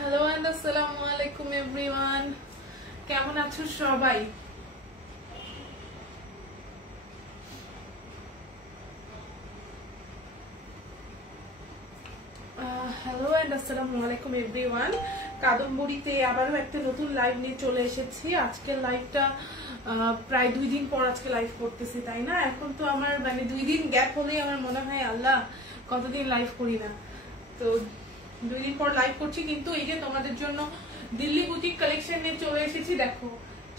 Hello and আসসালামু আলাইকুম everyone, কেমন আছো সবাই? হ্যালো এন্ড আসসালামু আলাইকুম এভরিওয়ান। কাদম্বরীতে আবারও একটা নতুন লাইভ নিয়ে চলে এসেছি। আজকের লাইভটা প্রায় 2 দিন পর আজকে লাইভ করতেছি, তাই না? এখন তো আমার মানে 2 দিন গ্যাপ হলেই আমার মনে হয় আল্লাহ কতদিন লাইভ করি না, তো 2 দিন পর লাইভ করছি। কিন্তু এই যে তোমাদের জন্য দিল্লি বুটিক কালেকশন নিয়ে চলে এসেছি। দেখো,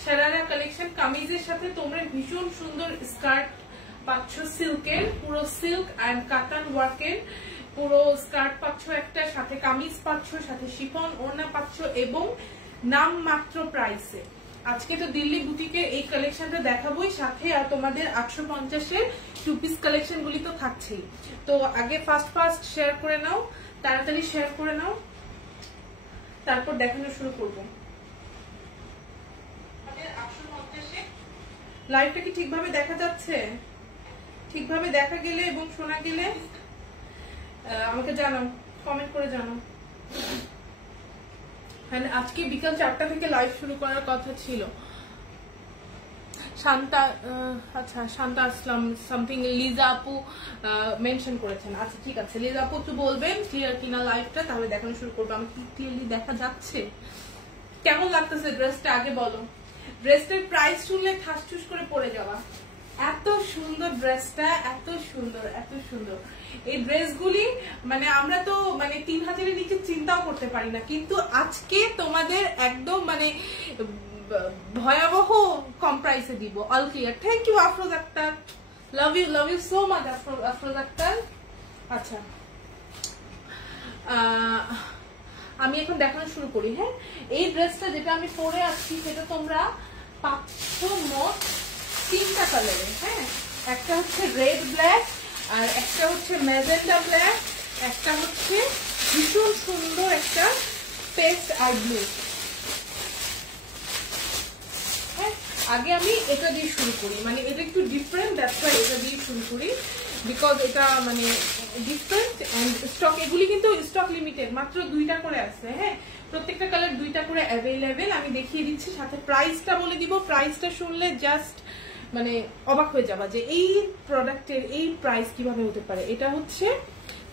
শারারা কালেকশন, কামিজের সাথে তোমরা ভীষণ সুন্দর স্কার্ট পাচ্ছ, সিল্কের, পুরো সিল্ক এন্ড কাতান ওয়ার্কের পুরো স্কার্ট পাচ্ছ, একটা সাথে কামিজ পাচ্ছ, সাথে শিফন ওড়না পাচ্ছ এবং নাম মাত্র প্রাইসে। আজকে তো দিল্লি বুটিকের এই কালেকশনটা দেখাবোই, সাথে আর তোমাদের 850-এর 2 পিস কালেকশন গুলি তো থাকছেই। তো আগে ফার্স্ট শেয়ার করে নাও, তাড়াতাড়ি শেয়ার করে নাও, তারপর দেখানো শুরু করবো। লাইভটা কি ঠিকভাবে দেখা যাচ্ছে? ঠিকভাবে দেখা গেলে এবং শোনা গেলে আমাকে জানাও, কমেন্ট করে জানাও। আজকে বিকাল 4টা থেকে লাইভ শুরু করার কথা ছিল। শান্তা, আচ্ছা শান্তা আসলাম সামথিং, লিজা আপু মেনশন করেছেন। আচ্ছা ঠিক আছে, লিজা আপু একটু বলবেন ক্লিয়ার কিনা লাইভটা, তাহলে দেখানো শুরু করবো। আমাকে কি ক্লিয়ারলি দেখা যাচ্ছে? কেমন লাগতেছে ড্রেসটা আগে বলো। ড্রেসটার প্রাইস শুনলে ঠাসঠুস করে পড়ে যাওয়া। এত সুন্দর ড্রেসটা, এত সুন্দর, এত সুন্দর। এই ড্রেসগুলি মানে আমরা তো মানে 3000-এর নিচে চিন্তাও করতে পারি না, কিন্তু আজকে তোমাদের একদম মানে ভয়াবহ কম প্রাইসে দিব। All clear. Thank you Afroz Akhtar, love you so much Afroz Akhtar. আচ্ছা, আমি এখন দেখানো শুরু করি। হ্যাঁ, এই ড্রেসটা যেটা আমি পরে আসছি সেটা তোমরা পাচ্ছ মোট 3টা কালারে। হ্যাঁ, একটা হচ্ছে রেড ব্ল্যাক, আর একটা হচ্ছে ম্যাজেন্ডা ব্ল্যাক, একটা হচ্ছে ভীষণ সুন্দর একটা পেস্ট আর ব্লু। হ্যাঁ, আগে আমি এটা দিয়ে শুরু করি, মানে এটা একটু ডিফারেন্ট, দ্যাটস ওয়াই এটা দিয়ে শুরু করি, বিকজ এটা মানে ডিফারেন্ট এন্ড স্টক, এগুলি কিন্তু স্টক লিমিটেড, মাত্র 2টা করে আছে। হ্যাঁ, প্রত্যেকটা কালার 2টা করে অ্যাভেলেবেল। আমি দেখিয়ে দিচ্ছি, সাথে প্রাইসটা বলে দিব। প্রাইসটা শুনলে জাস্ট মানে অবাক হয়ে যাবা যে এই প্রোডাক্টের এই প্রাইস কিভাবে হতে পারে। এটা হচ্ছে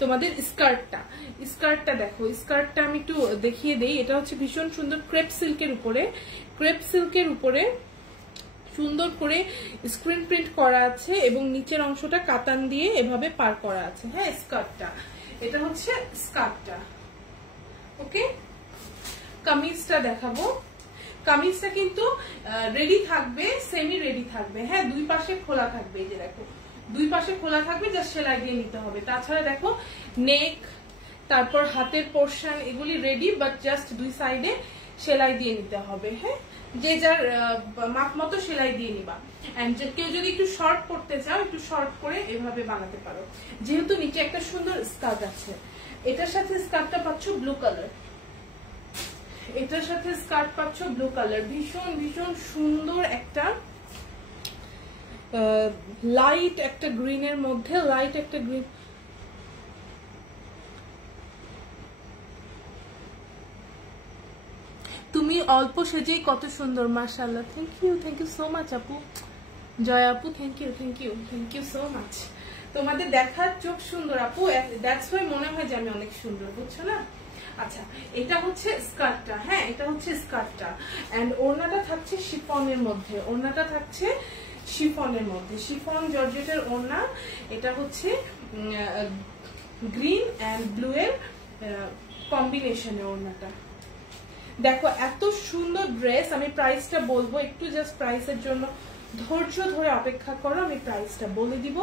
তোমাদের স্কার্টটা দেখো, স্কার্টটা আমি একটু দেখিয়ে দেই। এটা হচ্ছে ভীষণ সুন্দর ক্রেপ সিল্কের উপরে সুন্দর করে স্ক্রিন প্রিন্ট করা আছে এবং নিচের অংশটা কাতান দিয়ে এভাবে পার করা আছে। হ্যাঁ, স্কার্টটা, এটা হচ্ছে স্কার্টটা। ওকে, কামিজটা দেখাবো। কামিজটা কিন্তু রেডি থাকবে, সেমি রেডি থাকবে। হ্যাঁ, 2 পাশে খোলা থাকবে। এই যে দেখো, 2 পাশে খোলা থাকবে, জাস্ট সেলাই দিয়ে নিতে হবে। তাছাড়া দেখো নেক, তারপর হাতের পোর্শন, এগুলি রেডি, বাট জাস্ট 2 সাইডে সেলাই দিয়ে নিতে হবে। হ্যাঁ, যে যার মাপ মতো সেলাই দিয়ে নিবা। এন্ড কেউ যদি একটু শর্ট করতে চাও, একটু শর্ট করে এভাবে বানাতে পারো। যেহেতু নিচে একটা সুন্দর স্কার্ট আছে, এটার সাথে স্কার্টটা পাচ্ছ ব্লু কালার, এটার সাথে স্কার্ট পাচ্ছ ব্লু কালার। ভীষণ ভীষণ সুন্দর একটা লাইট একটা গ্রিনের মধ্যে, লাইট একটা গ্রিন। তুমি অল্প সেজেই কত সুন্দর, মাশাআল্লাহ। থ্যাংক ইউ সো মাচ আপু, জয় আপু, থ্যাংক ইউ সো মাচ। তোমাদের দেখার চোখ সুন্দর আপু, দ্যাটস ওয়াই মনে হয় যে আমি অনেক সুন্দর, বুঝছো না? আচ্ছা, এটা হচ্ছে স্কার্টটা। হ্যাঁ, এটা হচ্ছে স্কার্টটা এন্ড ওড়নাটা থাকছে শিফনের মধ্যে, শিফন জর্জেটের ওড়না। এটা হচ্ছে গ্রিন এন্ড ব্লু এর কম্বিনেশনে ওড়নাটা। দেখো এত সুন্দর ড্রেস। আমি প্রাইসটা বলবো, একটু জাস্ট প্রাইসের জন্য ধৈর্য ধরে অপেক্ষা করো, আমি প্রাইসটা বলে দিব।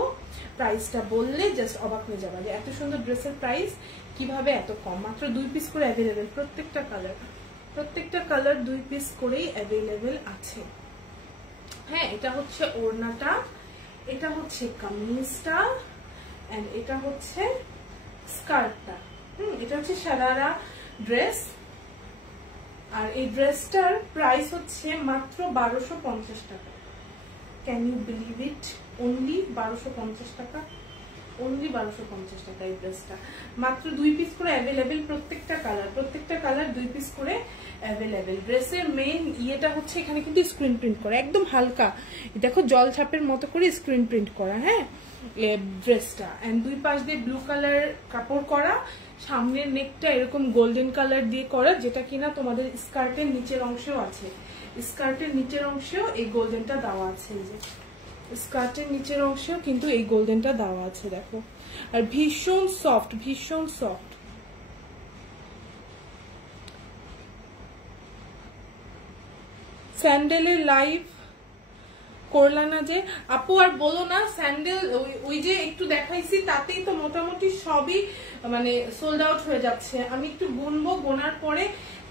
প্রাইসটা বললে জাস্ট অবাক হয়ে যাবে যে এত সুন্দর ড্রেসের প্রাইস কিভাবে এত কম। মাত্র 2 পিস করে অ্যাভেলেবেল, প্রত্যেকটা কালার 2 পিস করেই অ্যাভেলেবেল আছে। হ্যাঁ, এটা হচ্ছে ওড়নাটা, এটা হচ্ছে কামিজটা এন্ড এটা হচ্ছে স্কার্টটা। এটা হচ্ছে শারারা ড্রেস, আর এই ড্রেসটার প্রাইস হচ্ছে মাত্র 1250 টাকা। Can you believe it? Only 1250 টাকা। অনলি 1250 টাকা এই ড্রেসটা। মাত্র 2 পিস করে অ্যাভেলেবেল, প্রত্যেকটা কালার 2 পিস করে অ্যাভেলেবেল। ড্রেসের মেইন ইয়েটা হচ্ছে এখানে কিন্তু স্ক্রিন প্রিন্ট করা, একদম হালকা দেখো জল ছাপের মতো করে স্ক্রিন প্রিন্ট করা, হ্যাঁ ড্রেসটা। এন্ড দুই পাশ দিয়ে ব্লু কালার কাপড় করা, সামনের নেকটা এরকম গোল্ডেন কালার দিয়ে করা, যেটা কিনা তোমাদের স্কার্টের নিচের অংশেও আছে। স্কার্টের নিচের অংশেও এই গোল্ডেনটা দেওয়া আছে, এই যে স্কার্টের নিচের অংশেও কিন্তু এই গোল্ডেনটা দেওয়া আছে দেখো। আর ভীষণ সফট, ভীষণ সফট। স্যান্ডেলের লাইভ করলা না যে আপু, আর বলো না স্যান্ডেল ওই যে একটু দেখাইছি তাতেই তো মোটামুটি সবই মানে সোল্ড আউট হয়ে যাচ্ছে। আমি একটু গুনবো, গোনার পরে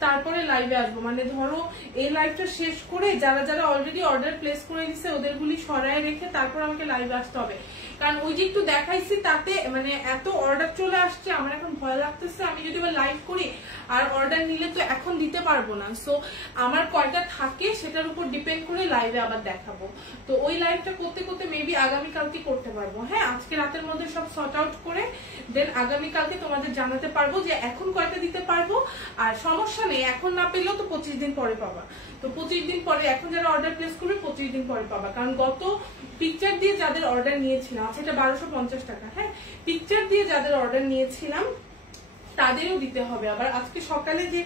তারপরে লাইভে আসবো। মানে ধরো এই লাইভটা শেষ করে যারা যারা অলরেডি অর্ডার প্লেস করে দিচ্ছে ওদেরগুলি সরায় রেখে তারপর আমাকে লাইভে আসতে হবে, কারণ ওই যে একটু দেখাইছি তাতে মানে এত অর্ডার চলে আসছে, আমার এখন ভয় লাগতেছে। আমি যদি লাইভ করি আর অর্ডার নিলে তো এখন দিতে পারবো না। সো আমার কয়টা থাকে সেটার উপর ডিপেন্ড করে লাইভে আবার দেখাবো। তো ওই লাইভটা করতে করতে মেবি আগামীকালকে করতে পারবো। হ্যাঁ, আজকে রাতের মধ্যে সব সর্ট আউট করে দেন আগামীকালকে তোমাদের জানাতে পারবো যে এখন কয়টা দিতে পারবো। আর সমস্যা নেই, এখন না পেলেও তো 25 দিন পরে পাবা। তো 25 দিন পরে, এখন যারা অর্ডার প্লেস করবে 25 দিন পরে পাবা। কারণ গত পিকচার দিয়ে যাদের অর্ডার নিয়েছিলাম, আচ্ছা এটা 1250 টাকা, হ্যাঁ পিকচার দিয়ে যাদের অর্ডার নিয়েছিলাম তাদেরও দিতে হবে। আবার আজকে সকালে যে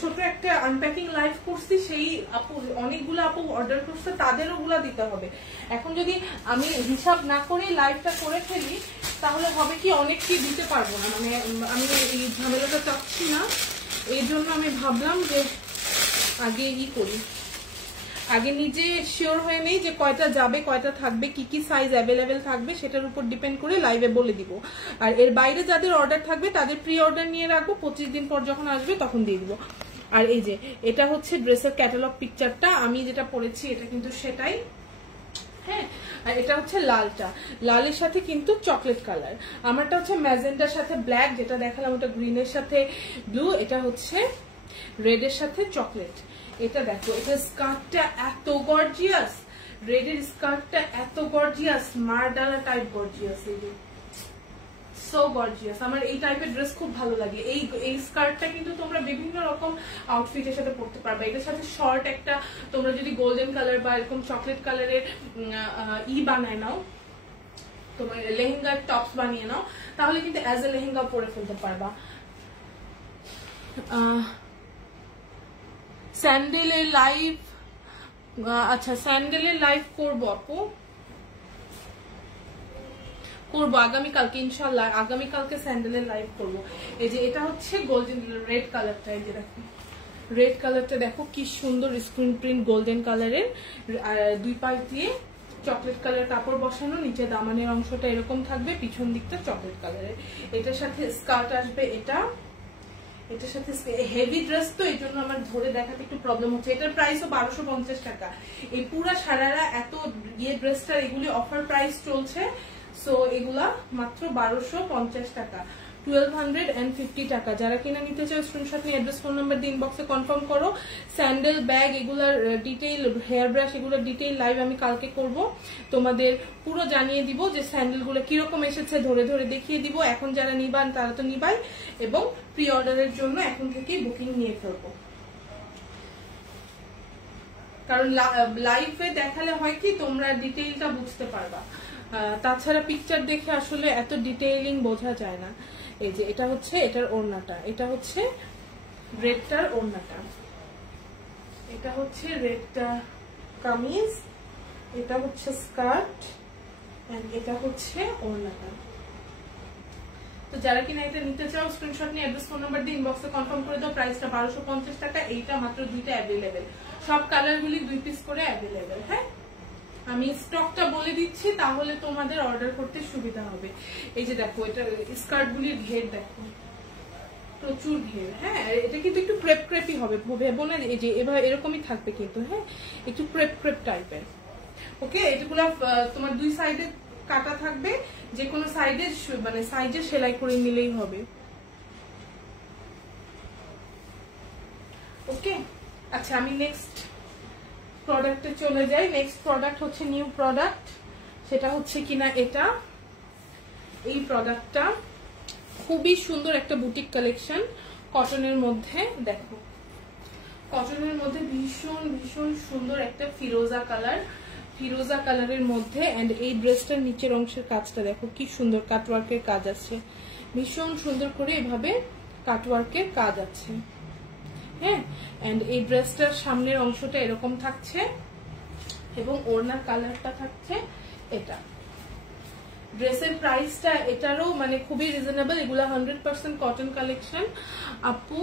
ছোট একটা আনপ্যাকিং লাইভ করছি, সেই আপু অনেকগুলো আপু অর্ডার করছে, তাদেরও ওগুলা দিতে হবে। এখন যদি আমি হিসাব না করে লাইভটা করে ফেলি তাহলে হবে কি অনেককে দিতে পারবো না। মানে আমি এই ঝামেলাটা চাচ্ছি না, এই জন্য আমি ভাবলাম যে আগে করি, আগে নিজে শিওর হয়ে নেই যে কয়টা যাবে, কয়টা থাকবে, কি কি সাইজ অ্যাভেলেবেল থাকবে সেটার উপর ডিপেন্ড করে লাইভে বলে দিব। আর এর বাইরে যাদের অর্ডার থাকবে তাদের প্রি অর্ডার নিয়ে রাখবো, 25 দিন পর যখন আসবে তখন দিয়ে দিব। আর এই যে এটা হচ্ছে ড্রেসের ক্যাটালগ পিকচারটা, আমি যেটা পরেছি এটা কিন্তু সেটাই, হ্যাঁ। আর এটা হচ্ছে লালটা, লালের সাথে কিন্তু চকলেট কালার। আমারটা হচ্ছে ম্যাজেন্ডার সাথে ব্ল্যাক, যেটা দেখালাম ওটা গ্রিনের সাথে ব্লু, এটা হচ্ছে রেডের সাথে চকলেট। এটা দেখো, এটা স্কার্টটা এত গর্জিয়াস, রেডের স্কার্টটা এত গর্জিয়াস, মারডালা টাইপ গর্জিয়াস, সো গর্জিয়াস। আমার এই টাইপের ড্রেস খুব ভালো লাগে। এই স্কার্টটা কিন্তু তোমরা বিভিন্ন রকম আউটফিটের সাথে পরতে পারবে। এটার সাথে শর্ট একটা তোমরা যদি গোল্ডেন কালার বা এরকম চকলেট কালারের বানায় নাও, তোমার লেহেঙ্গার টপস বানিয়ে নাও, তাহলে কিন্তু অ্যাজ এ লেহেঙ্গা পরে ফেলতে পারবা। স্যান্ডেলের লাইভ, আচ্ছা স্যান্ডেলের লাইভ করবো আপু, করবো আগামীকালকে ইনশাল্লাহ। আগামীকালকে স্যান্ডেলের লাইভ করবো। এই যে এটা হচ্ছে গোল্ডেন রেড কালারটা, এই যে দেখো রেড কালারটা দেখো কি সুন্দর স্ক্রিন প্রিন্ট গোল্ডেন কালারের, আর দুই পাশ দিয়ে চকলেট কালার কাপড় বসানো, নিচে দামানের অংশটা এরকম থাকবে, পিছন দিকটা চকলেট কালারের। এটার সাথে স্কার্ট আসবে, এটার সাথে হেভি ড্রেস তো এই জন্য আমার ধরে দেখাতে একটু প্রবলেম হচ্ছে। এটার প্রাইসও 1250 টাকা। এই পুরা সারারা এত ড্রেসটার এগুলি অফার প্রাইস চলছে, সো এগুলা মাত্র 1250 টাকা, 1250 টাকা। যারা কিনা নিতে চাও স্ক্রিনশট নিয়ে অ্যাড্রেস ফোন নাম্বার দিয়ে ইনবক্সে কনফার্ম করো। স্যান্ডেল ব্যাগ এগুলার ডিটেইল, হেয়ার ব্রাশ এগুলোর ডিটেইল লাইভ আমি কালকে করব, তোমাদের পুরো জানিয়ে দিব যে স্যান্ডেলগুলো কিরকম এসেছে, ধরে ধরে দেখিয়ে দিব। এখন যারা নিবান তারা তো নিবাই, এবং প্রি অর্ডারের জন্য এখন থেকেই বুকিং নিয়ে ফেলবো। কারণ লাইভে দেখালে হয় কি তোমরা ডিটেইলটা বুঝতে পারবা, তাছাড়া পিকচার দেখে আসলে এত ডিটেইলিং বোঝা যায় না। এই যে এটা হচ্ছে এটার ওড়নাটা, এটা হচ্ছে রেডটার ওড়নাটা, এটা হচ্ছে রেডটা কামিজ, এটা হচ্ছে স্কার্ট, এন্ড এটা হচ্ছে ওড়নাটা। তো যারা কিনা এটা নিতে চাও স্ক্রিনশট নিয়ে অ্যাড্রেস ফোন নাম্বার দিয়ে ইনবক্সে কনফার্ম করে দাও। প্রাইসটা 1250 টাকা। এইটা মাত্র দুইটা অ্যাভেলেবেল, সব কালারগুলি 2 পিস করে অ্যাভেলেবেল। হ্যাঁ, আমি স্টকটা বলে দিচ্ছি তাহলে তোমাদের অর্ডার করতে সুবিধা হবে। এই যে দেখো এটা স্কার্টগুলির ঘের দেখো, প্রচুর ঘের। হ্যাঁ, এটা কিন্তু একটু ক্রেপ ক্রেপই হবে, ভেবো না এই যে এবার এরকমই থাকবে কিন্তু, হ্যাঁ একটু ক্রেপ ক্রেপ টাইপের। ওকে, এগুলা তোমার দুই সাইডে কাটা থাকবে, যে কোনো সাইডে মানে সাইজে সেলাই করে নিলেই হবে। ওকে, আচ্ছা আমি নেক্সট প্রোডাক্টে চলে যাই। নেক্সট প্রোডাক্ট হচ্ছে নিউ প্রোডাক্ট, সেটা হচ্ছে কিনা এই প্রোডাক্টটা খুবই সুন্দর একটা বুটিক কালেকশন কটনের মধ্যে। দেখো কটনের মধ্যে ভীষণ ভীষণ সুন্দর একটা ফিরোজা কালারের মধ্যে। এন্ড এই ড্রেসটার নিচের অংশের কাজটা দেখো কি সুন্দর কাটওয়ার্কের কাজ আছে, ভীষণ সুন্দর করে এভাবে কাটওয়ার্কের কাজ আছে। হ্যাঁ, এন্ড এই ড্রেসটার সামনের অংশটা এরকম থাকছে এবং ওড়নার কালারটা থাকছে এটা। ড্রেসের প্রাইসটা এটারও মানে খুবই রিজনেবল, এগুলা 100% কটন কালেকশন। আপু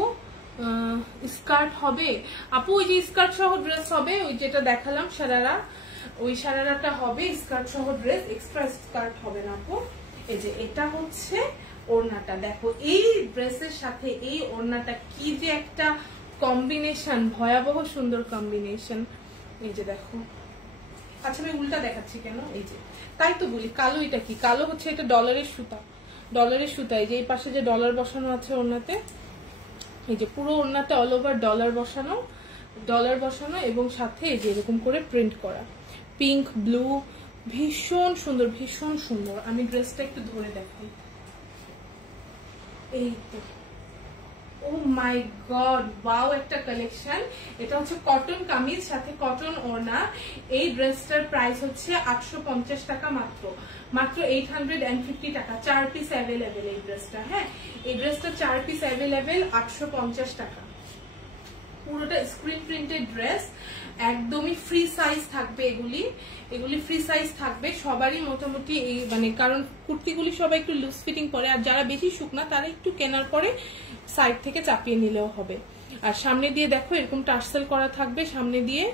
স্কার্ট হবে? আপু ওই যে স্কার্ট সহ ড্রেস হবে, ওই যেটা দেখালাম সারারা, ওই সারারাটা হবে স্কার্ট সহ ড্রেস, এক্সট্রা স্কার্ট হবে না আপু। এই যে এটা হচ্ছে ওড়নাটা, দেখো এই ড্রেসের সাথে এই ওড়নাটা কি যে একটা কম্বিনেশন, ভয়াবহ সুন্দর কম্বিনেশন। এই যে দেখো, আচ্ছা আমি উল্টা দেখাচ্ছি কেন, এই যে তাই তো বলি কালো। এটা কি কালো? হচ্ছে এটা ডলারের সুতা। এই যে এই পাশে যে ডলার বসানো আছে ওড়নাতে, এই যে পুরো ওড়নাটা অল ওভার ডলার বসানো এবং সাথে এই যে এরকম করে প্রিন্ট করা, পিঙ্ক ব্লু, ভীষণ সুন্দর ভীষণ সুন্দর। আমি ড্রেসটা একটু ধরে দেখাই। এই তো, ও মাই গড, ওয়াও একটা কালেকশন। এটা হচ্ছে কটন কামিজ সাথে কটন ওড়না। এই ড্রেসটার প্রাইস হচ্ছে 850 টাকা, মাত্র 850 টাকা। 4 পিস অ্যাভেলেবেল এই ড্রেসটা। হ্যাঁ, এই ড্রেসটা 4 পিস অ্যাভেলেবেল, 850 টাকা। পুরোটা স্ক্রিন প্রিন্টেড ড্রেস, একদমই ফ্রি সাইজ থাকবে। এগুলি ফ্রি সাইজ থাকবে সবারই মোটামুটি। এই মানে কারণ কুর্তিগুলি সবাই একটু লুজ ফিটিং পরে, আর যারা বেশি শুকনা তারা একটু কেনার পরে সাইড থেকে চাপিয়ে নিলেও হবে। আর সামনে দিয়ে দেখো এরকম টার্সেল করা থাকবে সামনে দিয়ে,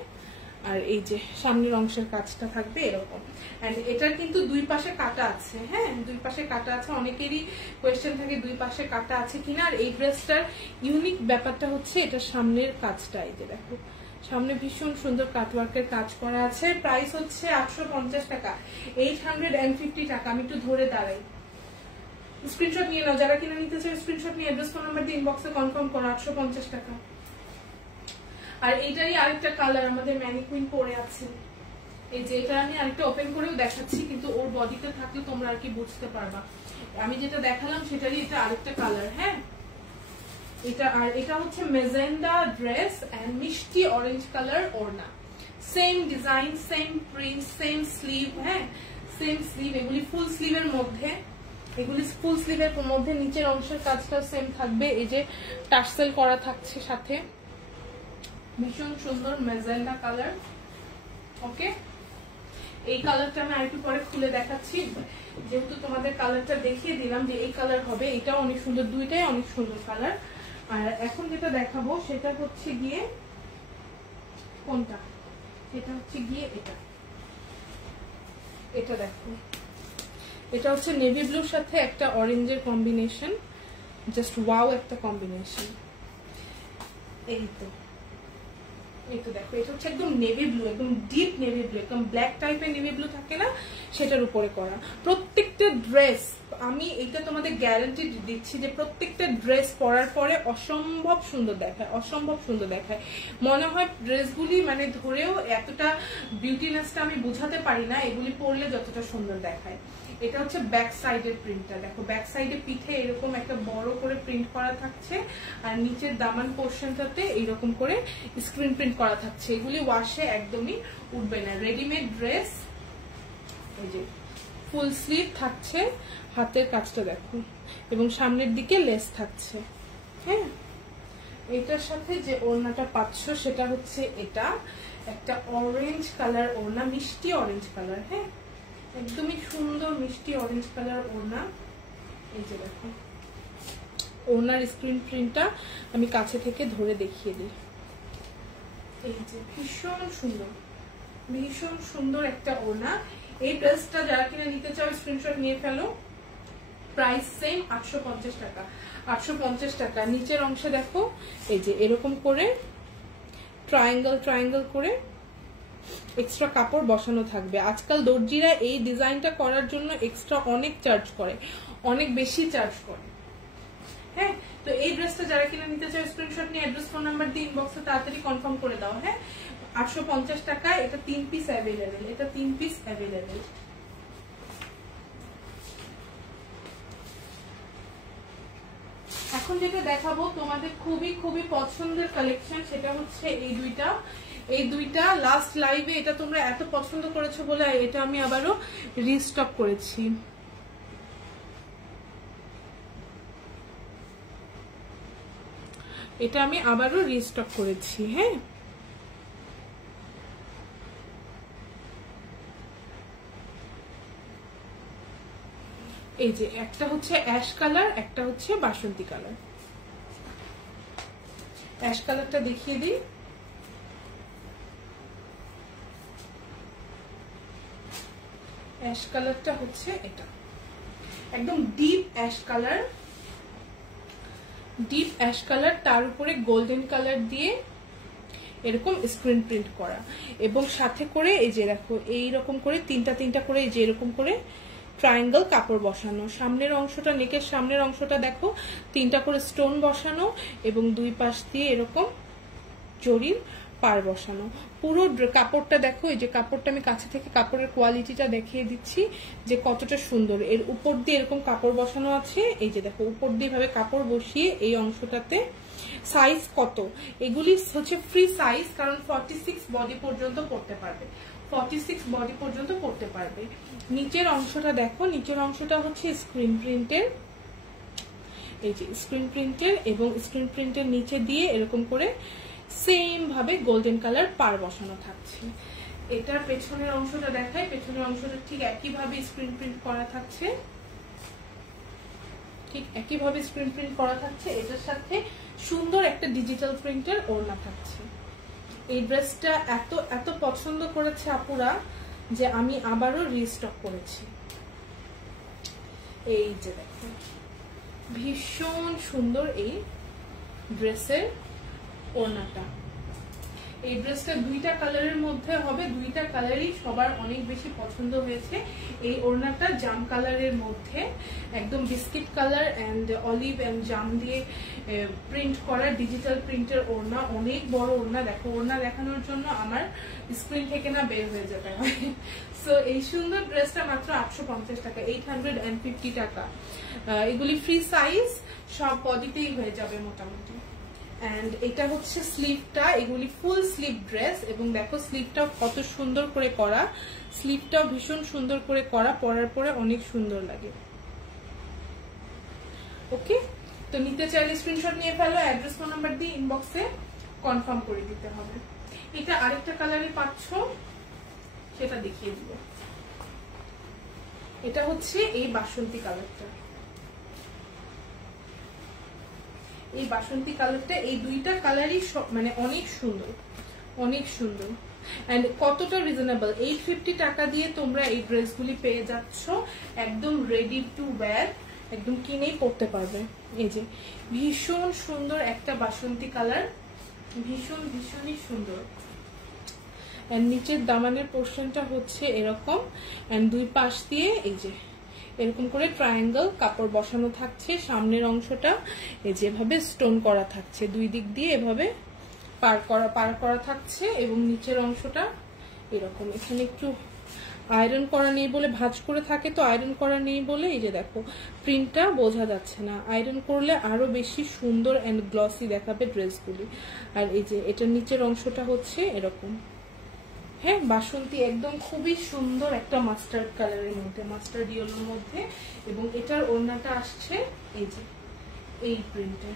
আর এই যে সামনের অংশের কাজটা থাকবে এরকম। এন্ড এটার কিন্তু দুই পাশে কাটা আছে। হ্যাঁ, দুই পাশে কাটা আছে। অনেকেরই কোয়েশ্চেন থাকে দুই পাশে কাটা আছে কিনা। আর এই ড্রেসটার ইউনিক ব্যাপারটা হচ্ছে এটা সামনের কাজটা, এই যে দেখো সামনে ভীষণ সুন্দর কাটওয়ার্কের কাজ করা আছে। প্রাইস হচ্ছে 850 টাকা, 850 টাকা। আমি একটু ধরে দাঁড়াই, স্ক্রিনশট নিয়ে নাও। যারা কিনে নিতে চাই স্ক্রিনশট নিয়ে অ্যাড্রেস ফোন নাম্বার দিয়ে ইনবক্সে কনফার্ম করো। 850 টাকা। আর এইটারই আরেকটা কালার আমাদের ম্যানিকুইন পরে আছে। এই যে এটা আমি আরেকটা ওপেন করেও দেখাচ্ছি, কিন্তু ওর বডিতে থাকলে তোমরা আর কি বুঝতে পারবা। আমি যেটা দেখালাম সেটারই এটা আরেকটা কালার। হ্যাঁ, এটা আর এটা হচ্ছে মেজেন্ডা ড্রেস এন্ড মিষ্টি অরেঞ্জ কালার ওড়না। Same design, same print, same sleeve. হ্যাঁ, সেম স্লিভ। এগুলি ফুল স্লিভের মধ্যে, নিচের অংশের কাজটা সেম থাকবে। এই যে টার্সেল করা থাকছে সাথে, ভীষণ সুন্দর মেজেন্ডা কালার। ওকে, এই কালারটা আমি আরেকটু পরে খুলে দেখাচ্ছি, যেহেতু তোমাদের কালারটা দেখিয়ে দিলাম যে এই কালার হবে। এটাও অনেক সুন্দর, দুইটাই অনেক সুন্দর কালার। আর এখন যেটা দেখাবো সেটা হচ্ছে গিয়ে কোনটা, সেটা হচ্ছে গিয়ে এটা দেখো, এটা হচ্ছে নেভি ব্লুর সাথে একটা অরেঞ্জের কম্বিনেশন, জাস্ট ওয়াও একটা কম্বিনেশন। এই তো দেখো, এটা হচ্ছে একদম নেভি ব্লু, একদম ডিপ নেভি ব্লু, একদম ব্ল্যাক টাইপের নেভি ব্লু থাকে না, সেটার উপরে করা। প্রত্যেকটা ড্রেস আমি এটা তোমাদের গ্যারান্টি দিচ্ছি যে প্রত্যেকটা ড্রেস পরার পরে অসম্ভব সুন্দর দেখায়। মনে হয় ড্রেসগুলি মানে ধরেও এতটা বিউটিনেসটা আমি বোঝাতে পারি না, এগুলি পরলে যতটা সুন্দর দেখায়। এটা হচ্ছে ব্যাক সাইডের প্রিন্টটা। দেখো ব্যাক সাইডে পিঠে এরকম একটা বড় করে প্রিন্ট করা থাকছে, আর নিচের দামান পোর্শনটাতে এইরকম করে স্ক্রিন প্রিন্ট করা থাকছে। এগুলি ওয়াশে একদমই উঠবে না। Readymade dress. এই যে ফুল স্লিভ থাকছে, হাতের কাজটা দেখো, এবং সামনের দিকে লেস থাকছে। হ্যাঁ, এটার সাথে যে ওড়নাটা পাচ্ছ সেটা হচ্ছে এটা একটা অরেঞ্জ কালার ওড়না, মিষ্টি অরেঞ্জ কালার। হ্যাঁ, একদমই সুন্দর মিষ্টি অরেঞ্জ কালার ওড়না। এই যে দেখো ওড়নার স্ক্রিন প্রিন্টটা আমি কাছে থেকে ধরে দেখিয়ে দিই। এই যে ভীষণ সুন্দর একটা ওড়না। এই ড্রেসটা যারা কিনে নিতে চাও স্ক্রিনশট নিয়ে ফেলো। প্রাইস সেম 850 টাকা, 850 টাকা। নিচের অংশে দেখো এই যে এরকম করে ট্রায়াঙ্গেল করে এক্সট্রা কাপড় বসানো থাকবে। আজকাল দর্জিরা এই ডিজাইনটা করার জন্য এক্সট্রা অনেক চার্জ করে, অনেক বেশি চার্জ করে। হ্যাঁ, তো এই ড্রেসটা যারা কিনে নিতে চাও স্ক্রিনশট নিয়ে অ্যাড্রেস ফোন নাম্বার দিয়ে ইনবক্সে তাড়াতাড়ি কনফার্ম করে দাও। হ্যাঁ, 850 টাকা। এটা 3 পিস অ্যাভেলেবেল, এখন যেটা দেখাবো তোমাদের খুবই খুবই পছন্দের কালেকশন, সেটা হচ্ছে এই দুইটা লাস্ট লাইভে এটা তোমরা এত পছন্দ করেছো বলে এটা আমি আবারও রিস্টক করেছি। এটা আমি আবারও রিস্টক করেছি। হ্যাঁ, এই যে একটা হচ্ছে অ্যাশ কালার, একটা হচ্ছে বাসন্তী কালার। অ্যাশ কালারটা দেখিয়ে দিই। অ্যাশ কালারটা হচ্ছে এটা একদম deep ash colour, deep ash colour, তার উপরে গোল্ডেন কালার দিয়ে এরকম স্ক্রিন প্রিন্ট করা, এবং সাথে করে এই যে দেখো এইরকম করে তিনটা করে এই যে এরকম করে ট্রায়াঙ্গেল কাপড় বসানো। সামনের অংশটা, নেকের সামনের অংশটা দেখো 3টা করে স্টোন বসানো এবং দুই পাশ দিয়ে এরকম জরির পার বসানো। পুরো কাপড়টা দেখো, এই যে কাপড়টা আমি কাছে থেকে কাপড়ের কোয়ালিটিটা দেখিয়ে দিচ্ছি যে কতটা সুন্দর। এর উপর দিয়ে এরকম কাপড় বসানো আছে, এই যে দেখো উপর দিয়ে ভাবে কাপড় বসিয়ে এই অংশটাতে সাইজ কত, এগুলি হচ্ছে ফ্রি সাইজ, কারণ 46 বডি পর্যন্ত পড়তে পারবে, 46 বডি পর্যন্ত পড়তে পারবে। নিচের অংশটা দেখো, নিচের অংশটা হচ্ছে স্ক্রিন প্রিন্টের, এই যে স্ক্রিন প্রিন্টের, এবং স্ক্রিন প্রিন্টের নিচে দিয়ে এরকম করে সেম ভাবে গোল্ডেন কালার পার বসানো থাকছে। এটার পেছনের অংশটা দেখাই, পেছনের অংশটা ঠিক একইভাবে স্ক্রিন প্রিন্ট করা থাকছে, ঠিক একইভাবে স্ক্রিন প্রিন্ট করা থাকছে। এটার সাথে সুন্দর একটা ডিজিটাল প্রিন্টের ওড়না থাকছে। এই ড্রেসটা এত এত পছন্দ করেছে আপুরা যে আমি আবারও রিস্টক করেছি। এই যে দেখো ভীষণ সুন্দর এই ড্রেসের ওড়নাটা। এই ড্রেসটা 2টা কালারের মধ্যে হবে, 2টা কালারই সবার অনেক বেশি পছন্দ হয়েছে। এই ওড়নাটা জাম কালারের মধ্যে, একদম biscuit colour and olive and জাম দিয়ে প্রিন্ট করা ডিজিটাল প্রিন্টের ওড়না, অনেক বড় ওড়না। দেখো ওড়না দেখানোর জন্য আমার স্ক্রিন থেকে না বের হয়ে যেতে হয়। সো এই সুন্দর ড্রেসটা মাত্র 850 টাকা, 850 টাকা। এগুলি ফ্রি সাইজ, সব বডিতেই হয়ে যাবে মোটামুটি। এন্ড এটা হচ্ছে স্লিভটা, এগুলি ফুল স্লিভ ড্রেস, এবং দেখো স্লিভটাও কত সুন্দর করে করা, স্লিভটাও ভীষণ সুন্দর করে করা, পরার পরে অনেক সুন্দর লাগে। ওকে, তো নিতে চাইলে স্ক্রিনশট নিয়ে ফেলো, অ্যাড্রেস ফোন নাম্বার দিয়ে ইনবক্সে কনফার্ম করে দিতে হবে। এটা আরেকটা কালারে পাচ্ছ, সেটা দেখিয়ে দিব। এটা হচ্ছে এই বাসন্তী কালারটা, এই বাসন্তী কালারটা, এই 2টা কালারই মানে অনেক সুন্দর, অনেক সুন্দর। এন্ড কতটা রিজনেবল, 850 টাকা দিয়ে তোমরা এই ড্রেসগুলি পেয়ে যাচ্ছ, একদম রেডি টু ওয়্যার, একদম কিনেই পরতে পারবে। এই যে ভীষণ সুন্দর একটা বাসন্তী কালার, ভীষণ ভীষণই সুন্দর। এন্ড নিচের দামানের পোর্শনটা হচ্ছে এরকম, এন্ড দুই পাশ দিয়ে এই যে এরকম করে ট্রায়াঙ্গেল কাপড় বসানো থাকছে। সামনের অংশটা এই যেভাবে স্টোন করা থাকছে, দুই দিক দিয়ে এভাবে পার করা থাকছে, এবং নিচের অংশটা এরকম। এখানে একটু আয়রন করা নেই বলে, ভাঁজ করে থাকে তো, আয়রন করা নেই বলে এই যে দেখো প্রিন্টটা বোঝা যাচ্ছে না। আয়রন করলে আরো বেশি সুন্দর এন্ড গ্লসি দেখাবে ড্রেসগুলি। আর এই যে এটার নিচের অংশটা হচ্ছে এরকম। হ্যাঁ, বাসন্তী একদম খুবই সুন্দর একটা মাস্টার্ড কালারের মধ্যে, মাস্টার্ড ইয়েলোর মধ্যে, এবং এটার ওড়নাটা আসছে এই যে এই প্রিন্টে।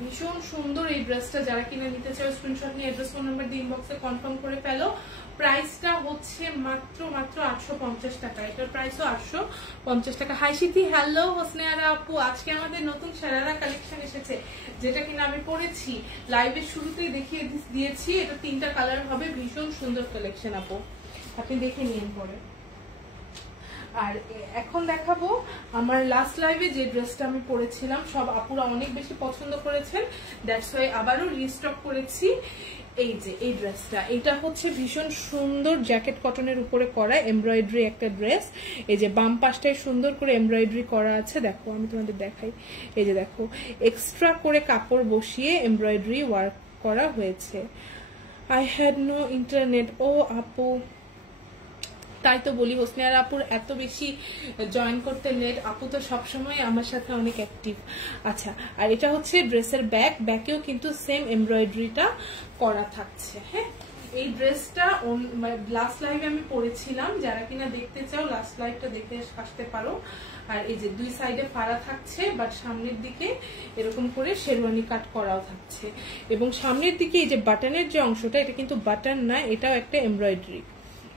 ভীষণ সুন্দর এই ড্রেসটা, যারা কিনে নিতে চাও স্ক্রিনশট নিয়ে অ্যাড্রেস ফোন নাম্বার দিয়ে ইনবক্সে কনফার্ম করে ফেলো। প্রাইসটা হচ্ছে মাত্র 850 টাকা, এটার প্রাইসও 850 টাকা। হাই সিথি, হ্যালো হোসনেয়ারা আপু, আজকে আমাদের নতুন শারারা কালেকশন এসেছে, যেটা কিনা আমি পরেছি লাইভের শুরুতেই দেখিয়ে দিয়েছি। এটা 3টা কালার হবে, ভীষণ সুন্দর কালেকশন আপু, আপনি দেখে নিন পরে। আর এখন দেখাবো আমার লাস্ট লাইভে যে ড্রেসটা আমি পরেছিলাম, সব আপুরা অনেক বেশি পছন্দ করেছেন, দ্যাটস ওয়াই আবারও রিস্টক করেছি। এই যে এই ড্রেসটা, এটা হচ্ছে ভীষণ সুন্দর জ্যাকেট কটনের উপরে করা এমব্রয়ডারি একটা ড্রেস। এই যে বাম পাশটায় সুন্দর করে এমব্রয়ডারি করা আছে, দেখো আমি তোমাদের দেখাই। এই যে দেখো এক্সট্রা করে কাপড় বসিয়ে এমব্রয়ডারি ওয়ার্ক করা হয়েছে। আই হ্যাড নো ইন্টারনেট, ও আপু তাই তো বলি হোসনিয়ার আপুর এত বেশি জয়েন করতে লেট, আপু তো সবসময় আমার সাথে অনেক অ্যাক্টিভ। আচ্ছা, আর এটা হচ্ছে ড্রেসের ব্যাক, ব্যাকেও কিন্তু সেম এমব্রয়ডারিটা করা থাকছে। হ্যাঁ, এই ড্রেসটা লাস্ট লাইভে আমি পরেছিলাম, যারা কিনা দেখতে চাও লাস্ট লাইভটা দেখে আসতে পারো। আর এই যে দুই সাইডে ফাড়া থাকছে, বাট সামনের দিকে এরকম করে শেরওয়ানি কাট করাও থাকছে, এবং সামনের দিকে এই যে বাটনের যে অংশটা, এটা কিন্তু বাটন না, এটাও একটা এমব্রয়ডারি,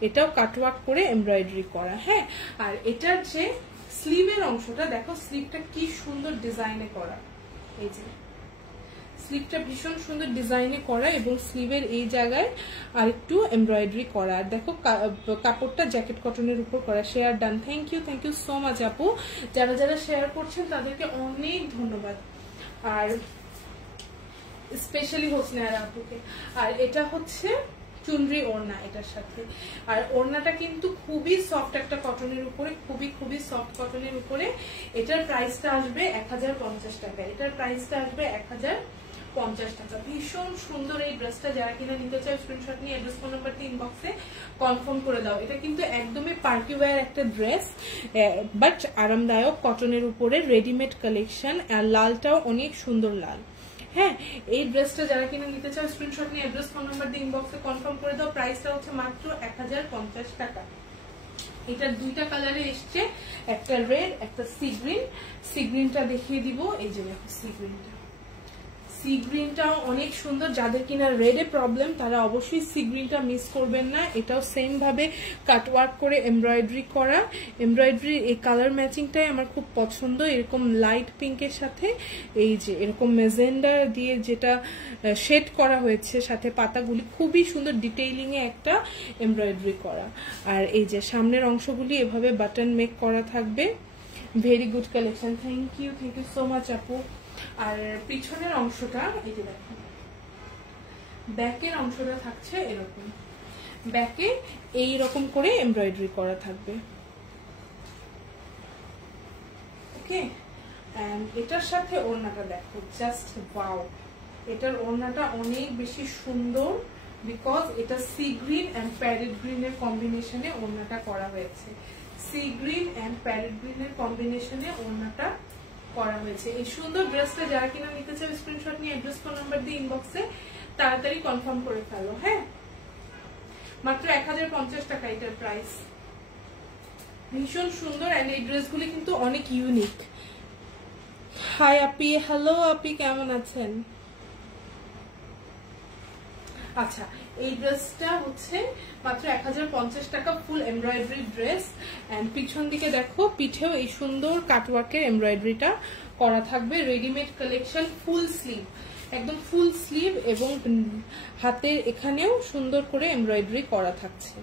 এটাও কাটওয়ার্ক করে এমব্রয়ডারি করা। হ্যাঁ, আর এটার যে স্লিভের অংশটা দেখো, স্লিভটা কি সুন্দর ডিজাইনে করা, এই যে স্লিভটা ভীষণ সুন্দর ডিজাইনে করা, এবং স্লিভের এই জায়গায় আর একটু এমব্রয়ডারি করা। আর দেখো কাপড়টা জ্যাকেট কটনের উপর করা। Share done, thank you so much আপু, যারা যারা শেয়ার করছেন তাদেরকে অনেক ধন্যবাদ, আর স্পেশালি হোসনিয়ার আপুকে। আর এটা হচ্ছে চুনরি ওড়না এটার সাথে, আর ওড়নাটা কিন্তু খুবই সফট একটা কটনের উপরে, খুবই সফট কটনের উপরে। এটার প্রাইসটা আসবে 1050 টাকা, এটার প্রাইসটা আসবে 1050 টাকা। ভীষণ সুন্দর এই ড্রেসটা, যারা কিনা নিতে চাও স্ক্রিনশট নিয়ে অ্যাড্রেস ফোন নাম্বার দিয়ে ইনবক্সে কনফার্ম করে দাও। এটা কিন্তু একদমই পার্টি ওয়্যার একটা ড্রেস, বাট আরামদায়ক কটনের উপরে রেডিমেড কালেকশন, আর লালটাও অনেক সুন্দর লাল। হ্যাঁ, এই ড্রেসটা যারা কিনা নিতে চাও স্ক্রিনশট নিয়ে অ্যাড্রেস ফোন নাম্বার দিয়ে ইনবক্সে কনফার্ম করে দাও। প্রাইসটা হচ্ছে মাত্র 1050 টাকা। এটা দুইটা কালারে এসছে, একটা রেড একটা সি গ্রিন। সি গ্রিনটা দেখিয়ে দিব, এই যে দেখো সি গ্রিনটা, সি গ্রিনটাও অনেক সুন্দর। যাদের কিনা রেডে প্রবলেম তারা অবশ্যই সি গ্রিনটা মিস করবেন না। এটাও সেম ভাবে কাটওয়ার্ক করে এমব্রয়ডারি করা। এমব্রয়ডারি এই কালার ম্যাচিংটাই আমার খুব পছন্দ, এরকম লাইট পিঙ্কের সাথে এই যে এরকম মেজেন্ডা দিয়ে যেটা শেড করা হয়েছে, সাথে পাতাগুলি খুবই সুন্দর ডিটেইলিং এ একটা এমব্রয়ডারি করা। আর এই যে সামনের অংশগুলি এভাবে বাটন মেক করা থাকবে। Very good collection, thank you so much আপু। আর পিছনের অংশটা এই যে দেখো, ব্যাকের অংশটা থাকছে এরকম, ব্যাকে এইরকম করে এমব্রয়ডারি করা থাকবে। ওকে, এন্ড এটার সাথে ওড়নাটা দেখো, জাস্ট ওয়াও, এটার ওড়নাটা অনেক বেশি সুন্দর, বিকজ এটা সি গ্রিন এন্ড প্যারেট গ্রিনের কম্বিনেশনে ওড়নাটা করা হয়েছে। সি গ্রিন এন্ড প্যারেট গ্রিনের কম্বিনেশনে ওড়নাটা করা হয়েছে। এই সুন্দর ড্রেসটা যারা কিনা নিতে চাও স্ক্রিনশট নিয়ে অ্যাড্রেস ফোন নাম্বার দিয়ে ইনবক্সে তাড়াতাড়ি কনফার্ম করে ফেলো। হ্যাঁ, মাত্র 1050 টাকা এটার প্রাইস। ভীষণ সুন্দর, এন্ড এই ড্রেসগুলি কিন্তু অনেক ইউনিক। হাই আপি, হ্যালো আপি, কেমন আছেন? আচ্ছা, এই ড্রেসটা হচ্ছে মাত্র 1050 টাকা, ফুল এমব্রয়ডারি ড্রেস। এন্ড পিছন দিকে দেখো, পিঠেও এই সুন্দর কাটওয়ার্কের এমব্রয়ডারিটা করা থাকবে। রেডিমেড কালেকশন, ফুল স্লিভ, একদম ফুল স্লিভ, এবং হাতের এখানেও সুন্দর করে এমব্রয়ডারি করা থাকছে।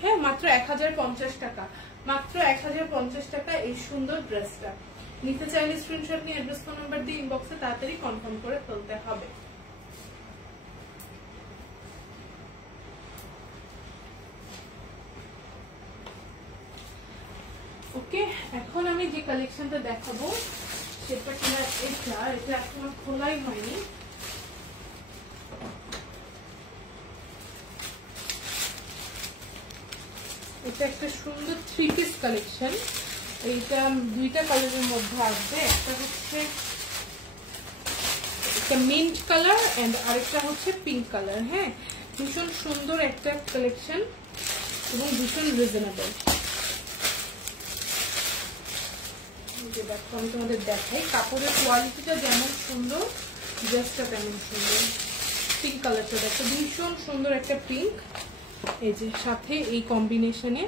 হ্যাঁ, মাত্র 1050 টাকা, মাত্র 1050 টাকা এই সুন্দর ড্রেসটা। নিতে চাইলে স্ক্রিনশট নিয়ে অ্যাড্রেস ফোন নাম্বার দিয়ে ইনবক্সে তাড়াতাড়ি কনফার্ম করে ফেলতে হবে। ওকে, এখন আমি যে কালেকশনটা দেখাবো সেটা কিনা এটা এখনো খোলাই হয়নি। এটা একটা সুন্দর 3 পিস কালেকশন। এইটা দুইটা কালারের মধ্যে আসবে, একটা হচ্ছে একটা মিন্ট কালার এন্ড আরেকটা হচ্ছে পিঙ্ক কালার। হ্যাঁ, ভীষণ সুন্দর একটা কালেকশন এবং ভীষণ রিজনেবল। দেখো, আমি তোমাদের দেখাই, কাপড়ের কোয়ালিটিটা যেমন সুন্দর, ড্রেসটা তেমন সুন্দর। পিঙ্ক কালারটা দেখো, ভীষণ সুন্দর একটা পিঙ্ক, এই যে সাথে এই কম্বিনেশনে।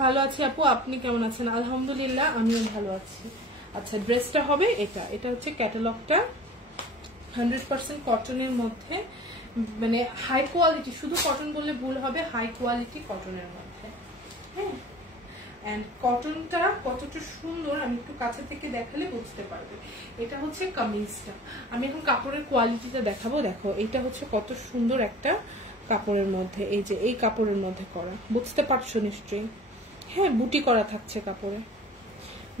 ভালো আছি আপু, আপনি কেমন আছেন? আলহামদুলিল্লাহ, আমিও ভালো আছি। আচ্ছা, ড্রেসটা হবে এটা হচ্ছে ক্যাটালগটা 100% কটনের মধ্যে, মানে হাই কোয়ালিটি, শুধু কটন বললে ভুল হবে, হাই কোয়ালিটি কটনের মধ্যে। হ্যাঁ, এন্ড কটনটা কতটা সুন্দর আমি একটু কাছে থেকে দেখালে বুঝতে পারবে। এটা হচ্ছে কামিজটা, আমি এখন কাপড়ের কোয়ালিটিটা দেখাবো। দেখো, এটা হচ্ছে কত সুন্দর একটা কাপড়ের মধ্যে, এই যে এই কাপড়ের মধ্যে করা, বুঝতে পারছো নিশ্চয়ই। হ্যাঁ, বুটি করা থাকছে কাপড়ে,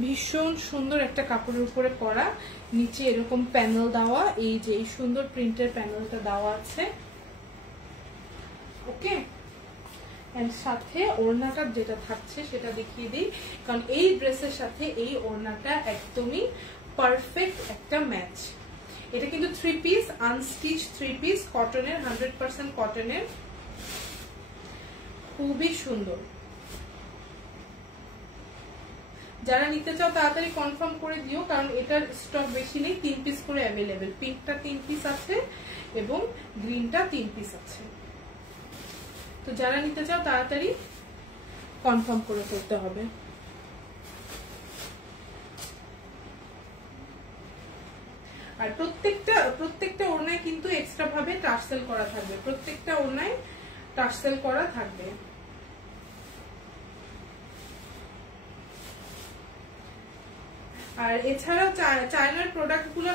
ভীষণ সুন্দর একটা কাপড়ের উপরে করা, নিচে এরকম প্যানেল দেওয়া, এই যে এই সুন্দর প্রিন্টের প্যানেলটা দেওয়া আছে। ওকে, এন্ড সাথে ওড়নাটা যেটা থাকছে সেটা দেখিয়ে দিই, কারণ এই ড্রেসের সাথে এই ওড়নাটা একদমই পারফেক্ট একটা ম্যাচ। এটা কিন্তু 3 পিস আনস্টিচ 3 পিস কটনের, 100% কটনের, খুবই সুন্দর। যারা নিতে চাও তাড়াতাড়ি কনফার্ম করে দিও, কারণ এটার স্টক বেশি নেই, 3 পিস করে অ্যাভেলেবেল। পিঙ্কটা 3 পিস আছে এবং গ্রিনটা 3 পিস আছে। তো যারা নিতে চাও তাড়াতাড়ি কনফার্ম করে ফেলতে হবে। আর প্রত্যেকটা ওড়নায় কিন্তু এক্সট্রা ভাবে টার্সেল করা থাকবে, প্রত্যেকটা ওড়নায় টার্সেল করা থাকবে। আর এছাড়াও চায়নার প্রোডাক্ট গুলো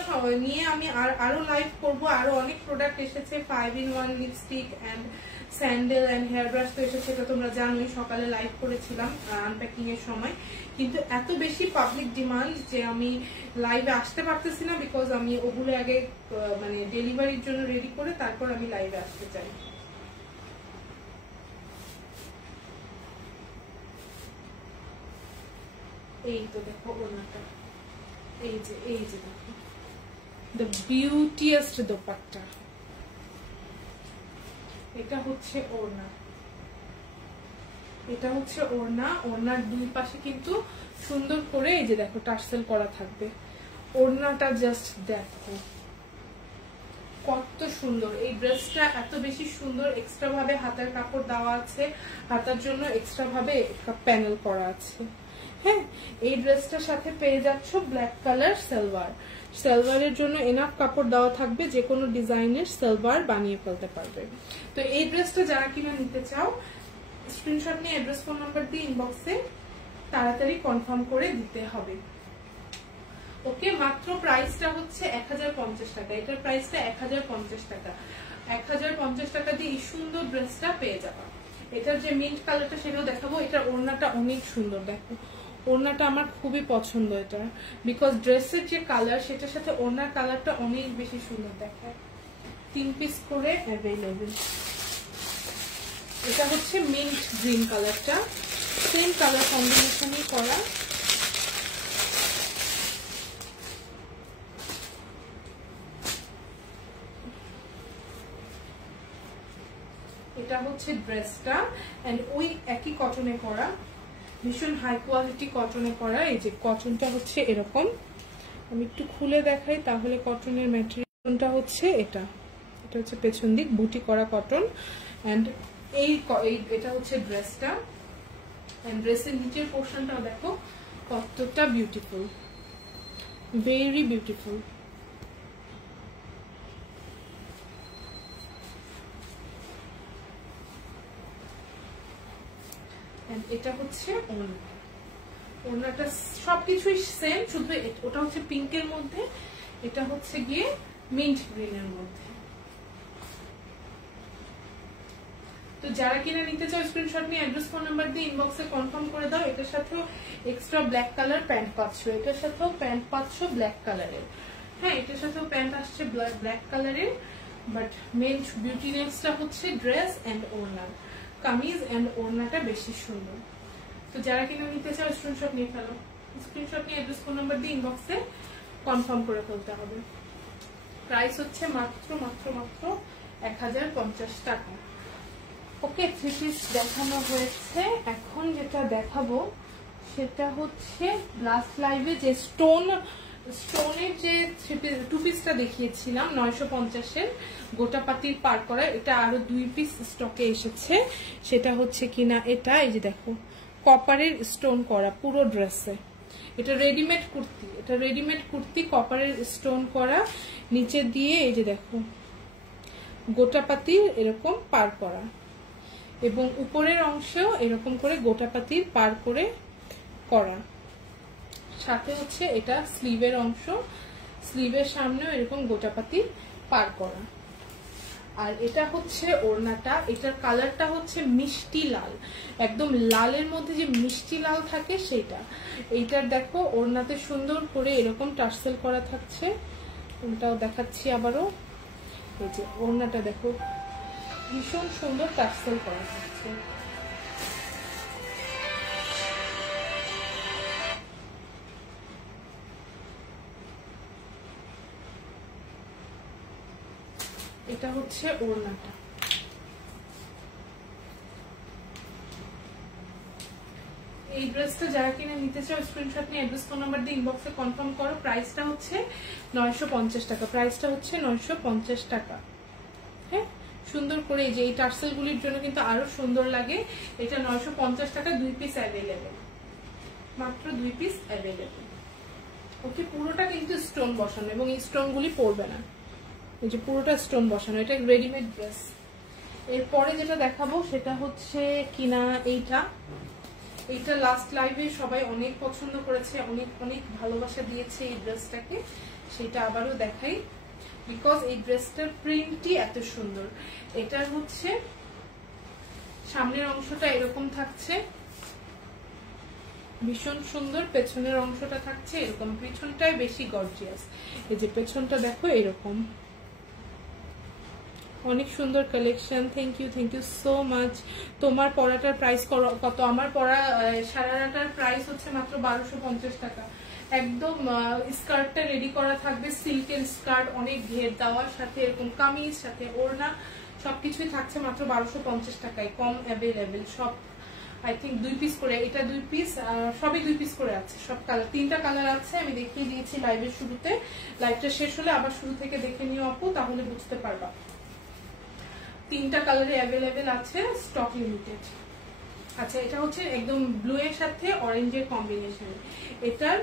নিয়ে আমি আরো লাইভ করব। আরো অনেক প্রোডাক্ট এসেছে, 5-in-1 lipstick and sandal and hair brush তো এসেছে, এটা তোমরা জানোই, সকালে লাইভ করেছিলাম আনপ্যাকিং এর সময়। কিন্তু এত বেশি পাবলিক ডিমান্ড যে আমি লাইভে আসতে পারতেছি না, বিকজ আমি ওগুলো আগে মানে ডেলিভারির জন্য রেডি করে তারপর আমি লাইভে আসতে চাই। এই তো দেখো ওড়নাটা, এই যে দেখো, দ্য বিউটিয়েস্ট দোপাট্টা। এটা হচ্ছে ওড়না, এটা হচ্ছে ওড়না। ওড়নার দুই পাশে কিন্তু সুন্দর করে এই যে দেখো টার্সেল করা থাকবে। ওড়নাটা জাস্ট দেখো কত সুন্দর। এই ড্রেসটা এত বেশি সুন্দর, এক্সট্রা ভাবে হাতের কাপড় দেওয়া আছে, হাতার জন্য এক্সট্রা ভাবে প্যানেল করা আছে। হ্যাঁ, এই ড্রেসটার সাথে পেয়ে যাচ্ছ ব্ল্যাক কালার সালোয়ার। সালোয়ারের জন্য এনাফ কাপড় দেওয়া থাকবে, যে কোনো ডিজাইনের সালোয়ার বানিয়ে ফেলতে পারবে। তো এই ড্রেসটা যারা কিনা নিতে চাও স্ক্রিনশট নিয়ে অ্যাড্রেস ফোন নাম্বার দিয়ে ইনবক্সে তাড়াতাড়ি কনফার্ম করে দিতে হবে। ওকে, মাত্র প্রাইসটা হচ্ছে 1050 টাকা। এটার প্রাইসটা 1050 টাকা। 1050 টাকা দিয়ে এই সুন্দর ড্রেসটা পেয়ে যাবা। এটার যে মিন্ট কালারটা সেটাও দেখাবো। এটার ওড়নাটা অনেক সুন্দর, দেখো ওড়নাটা আমার খুবই পছন্দ এটা, বিকজ ড্রেসের যে কালার সেটার সাথে ওড়নার কালারটা অনেক বেশি সুন্দর দেখায়। 3 পিস করে অ্যাভেলেবেল। এটা হচ্ছে মিন্ট গ্রিন কালারটা, সেম কালার কম্বিনেশনই করা। এটা হচ্ছে ড্রেসটা এন্ড ওই একই কটনে করা, ভীষণ হাই কোয়ালিটি কটনে করা। এই যে কটনটা হচ্ছে এরকম, আমি একটু খুলে দেখাই তাহলে কটনের ম্যাটেরিয়ালটা হচ্ছে এটা হচ্ছে পেছন দিক বুটি করা কটন। এন্ড এটা হচ্ছে ড্রেসটা, এন্ড ড্রেসের নিচের পোর্শনটাও দেখো কতটা বিউটিফুল, ভেরি বিউটিফুল। এটা হচ্ছে ওড়নাটা সবকিছুই সেম, শুধু ওটা হচ্ছে পিঙ্কের মধ্যে, এটা হচ্ছে গিয়ে মিন্ট গ্রিনের মধ্যে। তো যারা কিনা নিতে চাও স্ক্রিনশট নিয়ে অ্যাড্রেস ফোন নাম্বার দিয়ে ইনবক্সে কনফার্ম করে দাও। এটার সাথেও এক্সট্রা ব্ল্যাক কালার প্যান্ট পাচ্ছ, এটার সাথেও প্যান্ট পাচ্ছ ব্ল্যাক কালারের। হ্যাঁ, এটার সাথেও প্যান্ট আসছে ব্ল্যাক কালারের, বাট মেন বিউটিনেসটা হচ্ছে ড্রেস এন্ড ওড়না, কামিজ এন্ড ওড়নাটা বেশি সুন্দর। তো যারা কিনা নিতে চাও স্ক্রিনশট নিয়ে ফেলো, স্ক্রিনশট নিয়ে অ্যাড্রেস ফোন নাম্বার দিয়ে ইনবক্সে কনফার্ম করে ফেলতে হবে। প্রাইস হচ্ছে মাত্র 1050 টাকা। ওকে, 3 পিস দেখানো হয়েছে। এখন যেটা দেখাবো সেটা হচ্ছে লাস্ট লাইভে যে স্টোনের যে 2 পিসটা দেখিয়েছিলাম 950-এর গোটাপাতির পার করা, এটা আরো 2 পিস স্টকে এসেছে। সেটা হচ্ছে কিনা এটা, এই যে দেখো কপারের স্টোন করা পুরো ড্রেসে। এটা রেডিমেড কুর্তি, এটা রেডিমেড কুর্তি কপারের স্টোন করা, নিচে দিয়ে এই যে দেখো গোটাপাতির এরকম পার করা, এবং উপরের অংশেও এরকম করে গোটাপাতির পার করে করা। সাথে হচ্ছে এটা স্লিভের অংশ, স্লিভের সামনেও এরকম গোটাপাতির পার করা। আর এটা হচ্ছে ওড়নাটা, এটার কালারটা হচ্ছে মিষ্টি লাল, একদম লালের মধ্যে যে মিষ্টি লাল থাকে সেটা। এইটার দেখো ওড়নাতে সুন্দর করে এরকম টার্সেল করা থাকছে, ওটাও দেখাচ্ছি আবারও। এই যে ওড়নাটা দেখো ভীষণ সুন্দর টার্সেল করা থাকছে, এটা হচ্ছে ওড়নাটা। এই ড্রেসটা যারা কিনে নিতে চাও স্ক্রিনশট নিয়ে অ্যাড্রেস ফোন নাম্বার দিয়ে ইনবক্সে কনফার্ম করো। প্রাইসটা হচ্ছে 950 টাকা। প্রাইসটা হচ্ছে 950 টাকা। হ্যাঁ, সুন্দর করে এই যে এই টার্সেল গুলির জন্য কিন্তু আরো সুন্দর লাগে। এটা 950 টাকা, 2 পিস অ্যাভেলেবেল, মাত্র 2 পিস অ্যাভেলেবেল। ওকে, পুরোটা কিন্তু স্টোন বসানো এবং এই স্টোন গুলি পড়বে না, এই যে পুরোটা স্টোন বসানো। এটা রেডিমেড ড্রেস। এরপরে যেটা দেখাবো সেটা হচ্ছে কিনা এইটা লাস্ট লাইভে সবাই অনেক পছন্দ করেছে, অনেক অনেক ভালোবাসা দিয়েছে এই ড্রেসটাকে। সেটা আবারও দেখাই, বিকজ এই ড্রেসটার প্রিন্টটি এত সুন্দর। এটার হচ্ছে সামনের অংশটা এরকম থাকছে, ভীষণ সুন্দর। পেছনের অংশটা থাকছে এরকম, পেছনটাই বেশি গর্জিয়াস। এই যে পেছনটা দেখো এরকম, অনেক সুন্দর collection. Thank you so much. তোমার পরাটার প্রাইস কত? আমার পরা সারারাটার প্রাইস হচ্ছে মাত্র 1250 টাকা। একদম স্কার্টটা রেডি করা থাকবে, সিল্কের স্কার্ট, অনেক ঘের দেওয়ার সাথে এরকম কামিজ, সাথে ওড়না, সবকিছুই থাকছে মাত্র 1250 টাকায়। কম অ্যাভেলেবেল সব। আই থিঙ্ক 2 পিস করে, এটা 2 পিস, সবই 2 পিস করে আছে। সব কালার, 3টা কালার আছে, আমি দেখিয়ে দিয়েছি লাইভের শুরুতে। লাইভটা শেষ হলে আবার শুরু থেকে দেখে নিও আপু, তাহলে বুঝতে পারবা। 3টা কালারে অ্যাভেলেবেল আছে, স্টক লিমিটেড। আচ্ছা, এটা হচ্ছে একদম ব্লু এর সাথে অরেঞ্জের কম্বিনেশন। এটার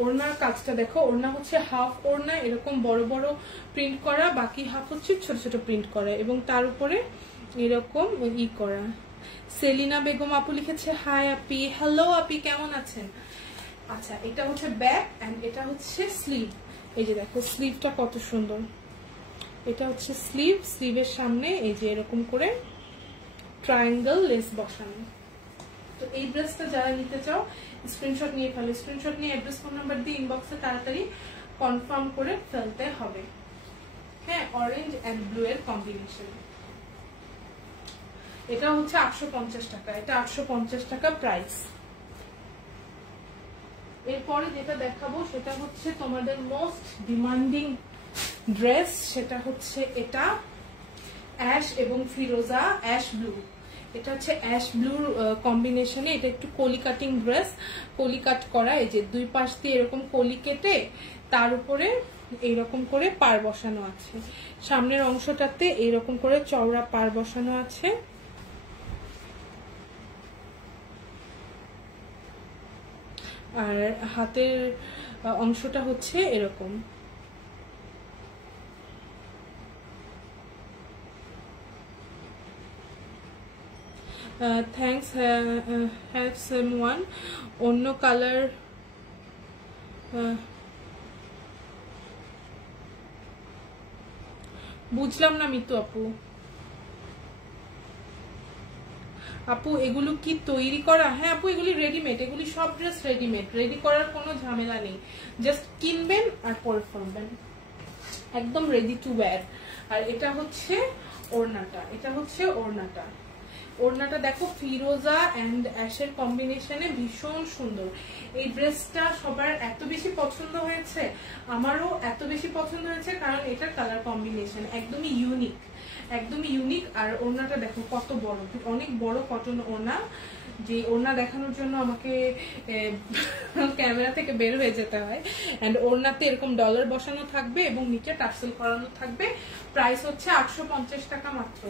ওড়নার কাজটা দেখো, ওড়না হচ্ছে হাফ ওড়না এরকম বড় বড় প্রিন্ট করা, বাকি হাফ হচ্ছে ছোট ছোট প্রিন্ট করা, এবং তার উপরে এরকম ই করা। সেলিনা বেগম আপু লিখেছে হাই আপি। হ্যালো আপি, কেমন আছেন? আচ্ছা, এটা হচ্ছে ব্যাক এন্ড এটা হচ্ছে স্লিভ। এই যে দেখো স্লিভটা কত সুন্দর। এটা হচ্ছে স্লিভ, স্লিভের সামনে এই যে এরকম করে ট্রায়াঙ্গেল লেস বসানো। তো এই ড্রেসটা যারা নিতে চাও স্ক্রিনশট নিয়ে ফেলো। স্ক্রিনশট নিয়ে অ্যাড্রেস ফোন নাম্বার দিয়ে ইনবক্সে তাড়াতাড়ি কনফার্ম করে ফেলতে হবে। হ্যাঁ, অরেঞ্জ এন্ড ব্লু এর কম্বিনেশন। এটা হচ্ছে 850 টাকা। এটা 850 টাকা প্রাইস। এরপরে যেটা দেখাবো সেটা হচ্ছে তোমাদের মোস্ট ডিমান্ডিং ড্রেস। সেটা হচ্ছে এটা অ্যাশ এবং ফিরোজা, অ্যাশ ব্লু। এটা হচ্ছে অ্যাশ ব্লুর কম্বিনেশনে। এটা একটু কলি কাটিং ড্রেস, কলি কাট করা। এই যে দুই পাশ দিয়ে এরকম কলি কেটে তার উপরে এইরকম করে পার বসানো আছে। সামনের অংশটাতে এইরকম করে চওড়া পার বসানো আছে। আর হাতের অংশটা হচ্ছে এরকম। থ্যাংকস হ্যাভ সামওয়ান অন্য কালার। বুঝলাম না মিতু আপু। আপু এগুলো কি তৈরি করা? হ্যাঁ আপু, এগুলি রেডিমেড। এগুলি সব ড্রেস রেডিমেড, রেডি করার কোনো ঝামেলা নেই। জাস্ট কিনবেন আর পরে ফেলবেন, একদম রেডি টু ওয়্যার। আর এটা হচ্ছে ওড়নাটা, এটা হচ্ছে ওড়নাটা। ওড়নাটা দেখো ফিরোজা এন্ড অ্যাশের কম্বিনেশনে ভীষণ সুন্দর। এই ড্রেসটা সবার এত বেশি পছন্দ হয়েছে, আমারও এত বেশি পছন্দ হয়েছে, কারণ এটার কালার কম্বিনেশন একদমই ইউনিক, একদমই ইউনিক। আর ওড়নাটা দেখো কত বড়, অনেক বড় কটন ওড়না। যে ওড়না দেখানোর জন্য আমাকে ক্যামেরা থেকে বের হয়ে যেতে হয়। এন্ড ওড়নাতে এরকম ডলার বসানো থাকবে এবং নিচে টার্সেল করানো থাকবে। প্রাইস হচ্ছে 850 টাকা মাত্র,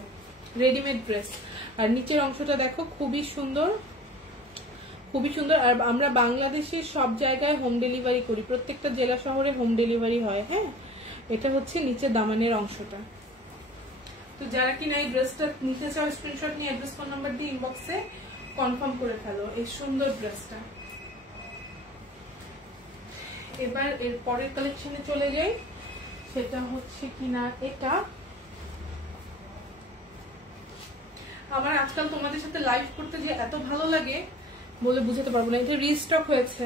রেডিমেড ড্রেস। আর নিচের অংশটা দেখো খুবই সুন্দর, খুবই সুন্দর। আর আমরা বাংলাদেশের সব জায়গায় হোম ডেলিভারি করি, প্রত্যেকটা জেলা শহরে হোম ডেলিভারি হয়। হ্যাঁ, এটা হচ্ছে নিচে দামানের অংশটা। তো যারা কিনা এই ড্রেসটা নিতে চাও স্ক্রিনশট নিয়ে অ্যাড্রেস ফোন নাম্বার দিয়ে ইনবক্সে কনফার্ম করে ফেলো এই সুন্দর ড্রেসটা। এবার এর পরের কালেকশনে চলে যাই। সেটা হচ্ছে কিনা এটা। আমার আজকাল তোমাদের সাথে লাইভ করতে যে এত ভালো লাগে বলে বুঝাতে পারবো না। এটা রিস্টক হয়েছে।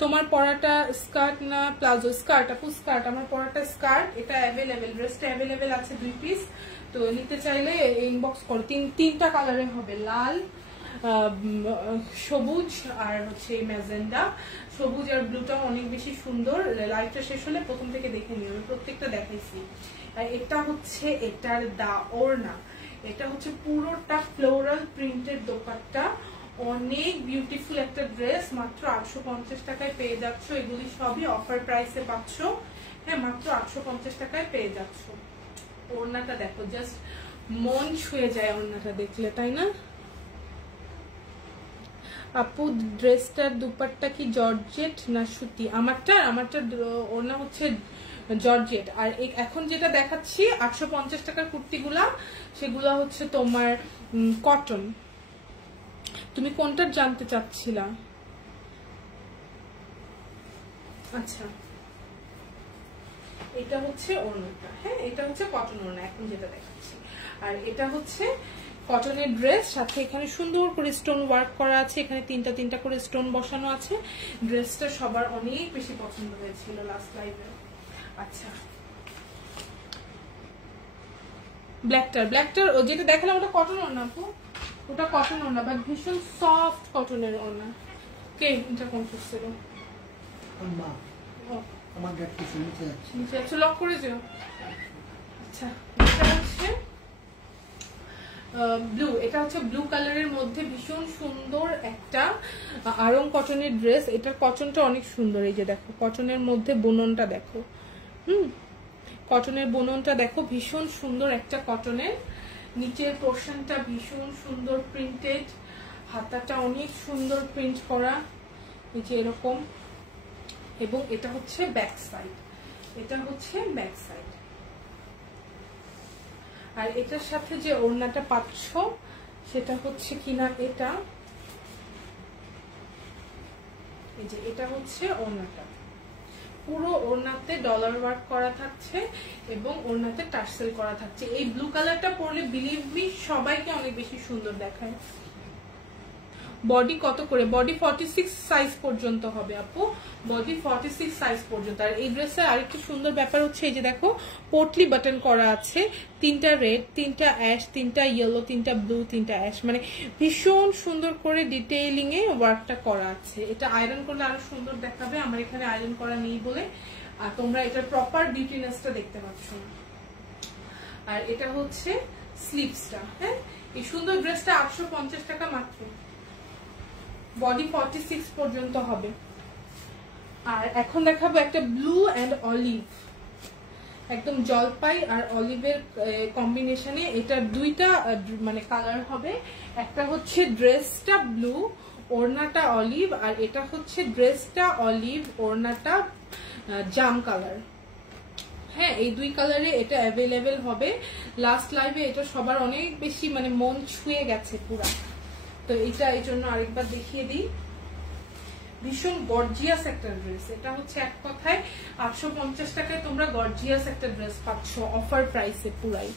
তোমার পরাটা স্কার্ট না প্লাজো? স্কার্ট আপু, স্কার্ট। আমার পরাটা স্কার্ট। এটা অ্যাভেলেবেল, ড্রেসটা অ্যাভেলেবেল আছে 2 পিস। তো নিতে চাইলে ইনবক্স করো। 3টা কালারে হবে, লাল, সবুজ আর হচ্ছে ম্যাজেন্ডা, সবুজ আর ব্লুটা অনেক বেশি সুন্দর। লাইভটা শেষ হলে প্রথম থেকে দেখে নিও, প্রত্যেকটা দেখাইছি। আর এটা হচ্ছে এটার ওড়না, এটা হচ্ছে পুরোটা ফ্লোরাল প্রিন্টেড দোপাট্টা, অনেক বিউটিফুল একটা ড্রেস, মাত্র 850 টাকায় পেয়ে যাচ্ছ। এগুলি সবই অফার প্রাইসে পাচ্ছ, হ্যাঁ মাত্র 850 টাকায় পেয়ে যাচ্ছ। ওড়নাটা দেখো, জাস্ট মন ছুঁয়ে যায় ওড়নাটা দেখলে, তাই না আপু? ড্রেসটার দুপাট্টা কি জর্জেট না সুতি? আমারটা ওড়না হচ্ছে জর্জেট। আর এখন যেটা দেখাচ্ছি 850 টাকার কুর্তিগুলা, সেগুলা হচ্ছে তোমার কটন। তুমি কোনটা জানতে চাচ্ছিলা? আচ্ছা, এটা হচ্ছে ওড়নাটা, হ্যাঁ এটা হচ্ছে কটন ওড়না এখন যেটা দেখাচ্ছি। আর এটা হচ্ছে কটনের ড্রেস, সাথে এখানে সুন্দর করে স্টোন ওয়ার্ক করা আছে, এখানে তিনটা তিনটা করে স্টোন বসানো আছে। ড্রেসটা সবার অনেক বেশি পছন্দ হয়েছিল লাস্ট লাইভে। আচ্ছা, ব্ল্যাকটার যেটা দেখালাম ওটা কটন ওড়না আপু, ওটা কটন ওড়না, বাট ভীষণ সফট কটনের ওড়না। কে এটা কোন করছিল? আমার ডেটটা নিচে আছে, নিচে আছে, লক করে দিও। আচ্ছা, এটা হচ্ছে ব্লু, এটা হচ্ছে ব্লু কালারের মধ্যে ভীষণ সুন্দর একটা আরং কটনের ড্রেস। এটার কটনটা অনেক সুন্দর, এই যে দেখো কটনের মধ্যে বুননটা দেখো, কটনের বুননটা দেখো, ভীষণ সুন্দর একটা কটনের। নিচের পোর্শনটা ভীষণ সুন্দর প্রিন্টেড, হাতাটা অনেক সুন্দর প্রিন্ট করা, এই যে এরকম। এবং এটা হচ্ছে ব্যাক সাইড, এটা হচ্ছে ব্যাক সাইড। আর এটার সাথে যে ওড়নাটা পাচ্ছ সেটা হচ্ছে কিনা এটা, এই যে এটা হচ্ছে ওড়নাটা, পুরো ওড়নাতে ডলার ওয়ার্ক করা থাকছে এবং ওড়নাতে টার্সেল করা থাকছে। এই ব্লু কালারটা পরলে বিলিভ মি সবাইকে অনেক বেশি সুন্দর দেখায়। বডি কত করে? বডি 46 সাইজ পর্যন্ত হবে আপু, বডি 46 সাইজ পর্যন্ত। আর এই ড্রেসের আরেকটা সুন্দর ব্যাপার হচ্ছে এই যে দেখো পোটলি বাটন করা আছে, তিনটা রেড, তিনটা অ্যাশ, তিনটা ইয়েলো, তিনটা ব্লু, তিনটা অ্যাশ, মানে ভীষণ সুন্দর করে ডিটেইলিং এ ওয়ার্কটা করা আছে। এটা আয়রন করলে আরো সুন্দর দেখাবে, আমার এখানে আয়রন করা নেই বলে। আর তোমরা এটার প্রপার বিউটিনেসটা দেখতে পাচ্ছ। আর এটা হচ্ছে স্লিভসটা, হ্যাঁ এই সুন্দর ড্রেসটা 850 টাকা মাত্র, বডি 46 পর্যন্ত হবে। আর এখন দেখাবো একটা ব্লু এন্ড অলিভ, একদম জলপাই আর অলিভের কম্বিনেশনে। এটা দুইটা মানে কালার হবে, একটা হচ্ছে ড্রেসটা ব্লু, ওড়নাটা অলিভ, আর এটা হচ্ছে ড্রেসটা অলিভ, ওড়নাটা জাম কালার। হ্যাঁ এই দুই কালারে এটা অ্যাভেলেবেল হবে। লাস্ট লাইভে এটা সবার অনেক বেশি মানে মন ছুঁয়ে গেছে পুরা, তো এটা এই জন্য আরেকবার দেখিয়ে দিই। ভীষণ গর্জিয়াস একটা ড্রেস, এটা হচ্ছে এক কথায় 850 টাকায় তোমরা গর্জিয়াস একটা ড্রেস পাচ্ছ অফার প্রাইসে পুরাই।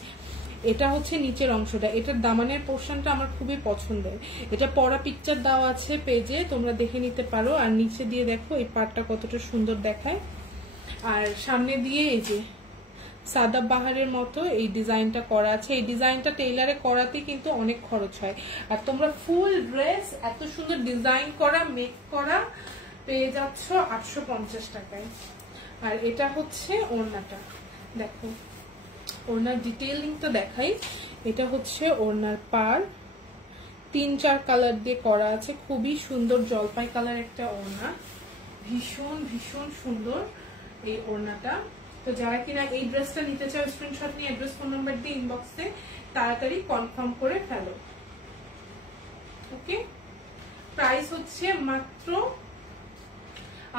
এটা হচ্ছে নিচের অংশটা, এটার দামানের পোর্শনটা আমার খুবই পছন্দের। এটা পরা পিকচার দেওয়া আছে পেজে, তোমরা দেখে নিতে পারো। আর নিচে দিয়ে দেখো এই পার্টটা কতটা সুন্দর দেখায়। আর সামনে দিয়ে এই যে সাদা বাহারের মতো এই ডিজাইনটা করা আছে। এই ডিজাইনটা টেইলারে করাতে কিন্তু অনেক খরচ হয়, আর তোমরা ফুল ড্রেস এত সুন্দর ডিজাইন করা মেক করা পেয়ে যাচ্ছ 850 টাকায়। আর এটা হচ্ছে ওড়নাটা, দেখো ওড়নার ডিটেইলিংটা দেখাই। এটা হচ্ছে ওড়নার পার, 3-4 কালার দিয়ে করা আছে, খুবই সুন্দর জলপাই কালার একটা ওড়না, ভীষণ ভীষণ সুন্দর এই ওড়নাটা। তো যারা কিনা এই ড্রেসটা নিতে চাও স্ক্রিনশট নিয়ে অ্যাড্রেস ফোন নাম্বার দিয়ে ইনবক্সে তাড়াতাড়ি কনফার্ম করে ফেলো। ওকে, প্রাইস হচ্ছে মাত্র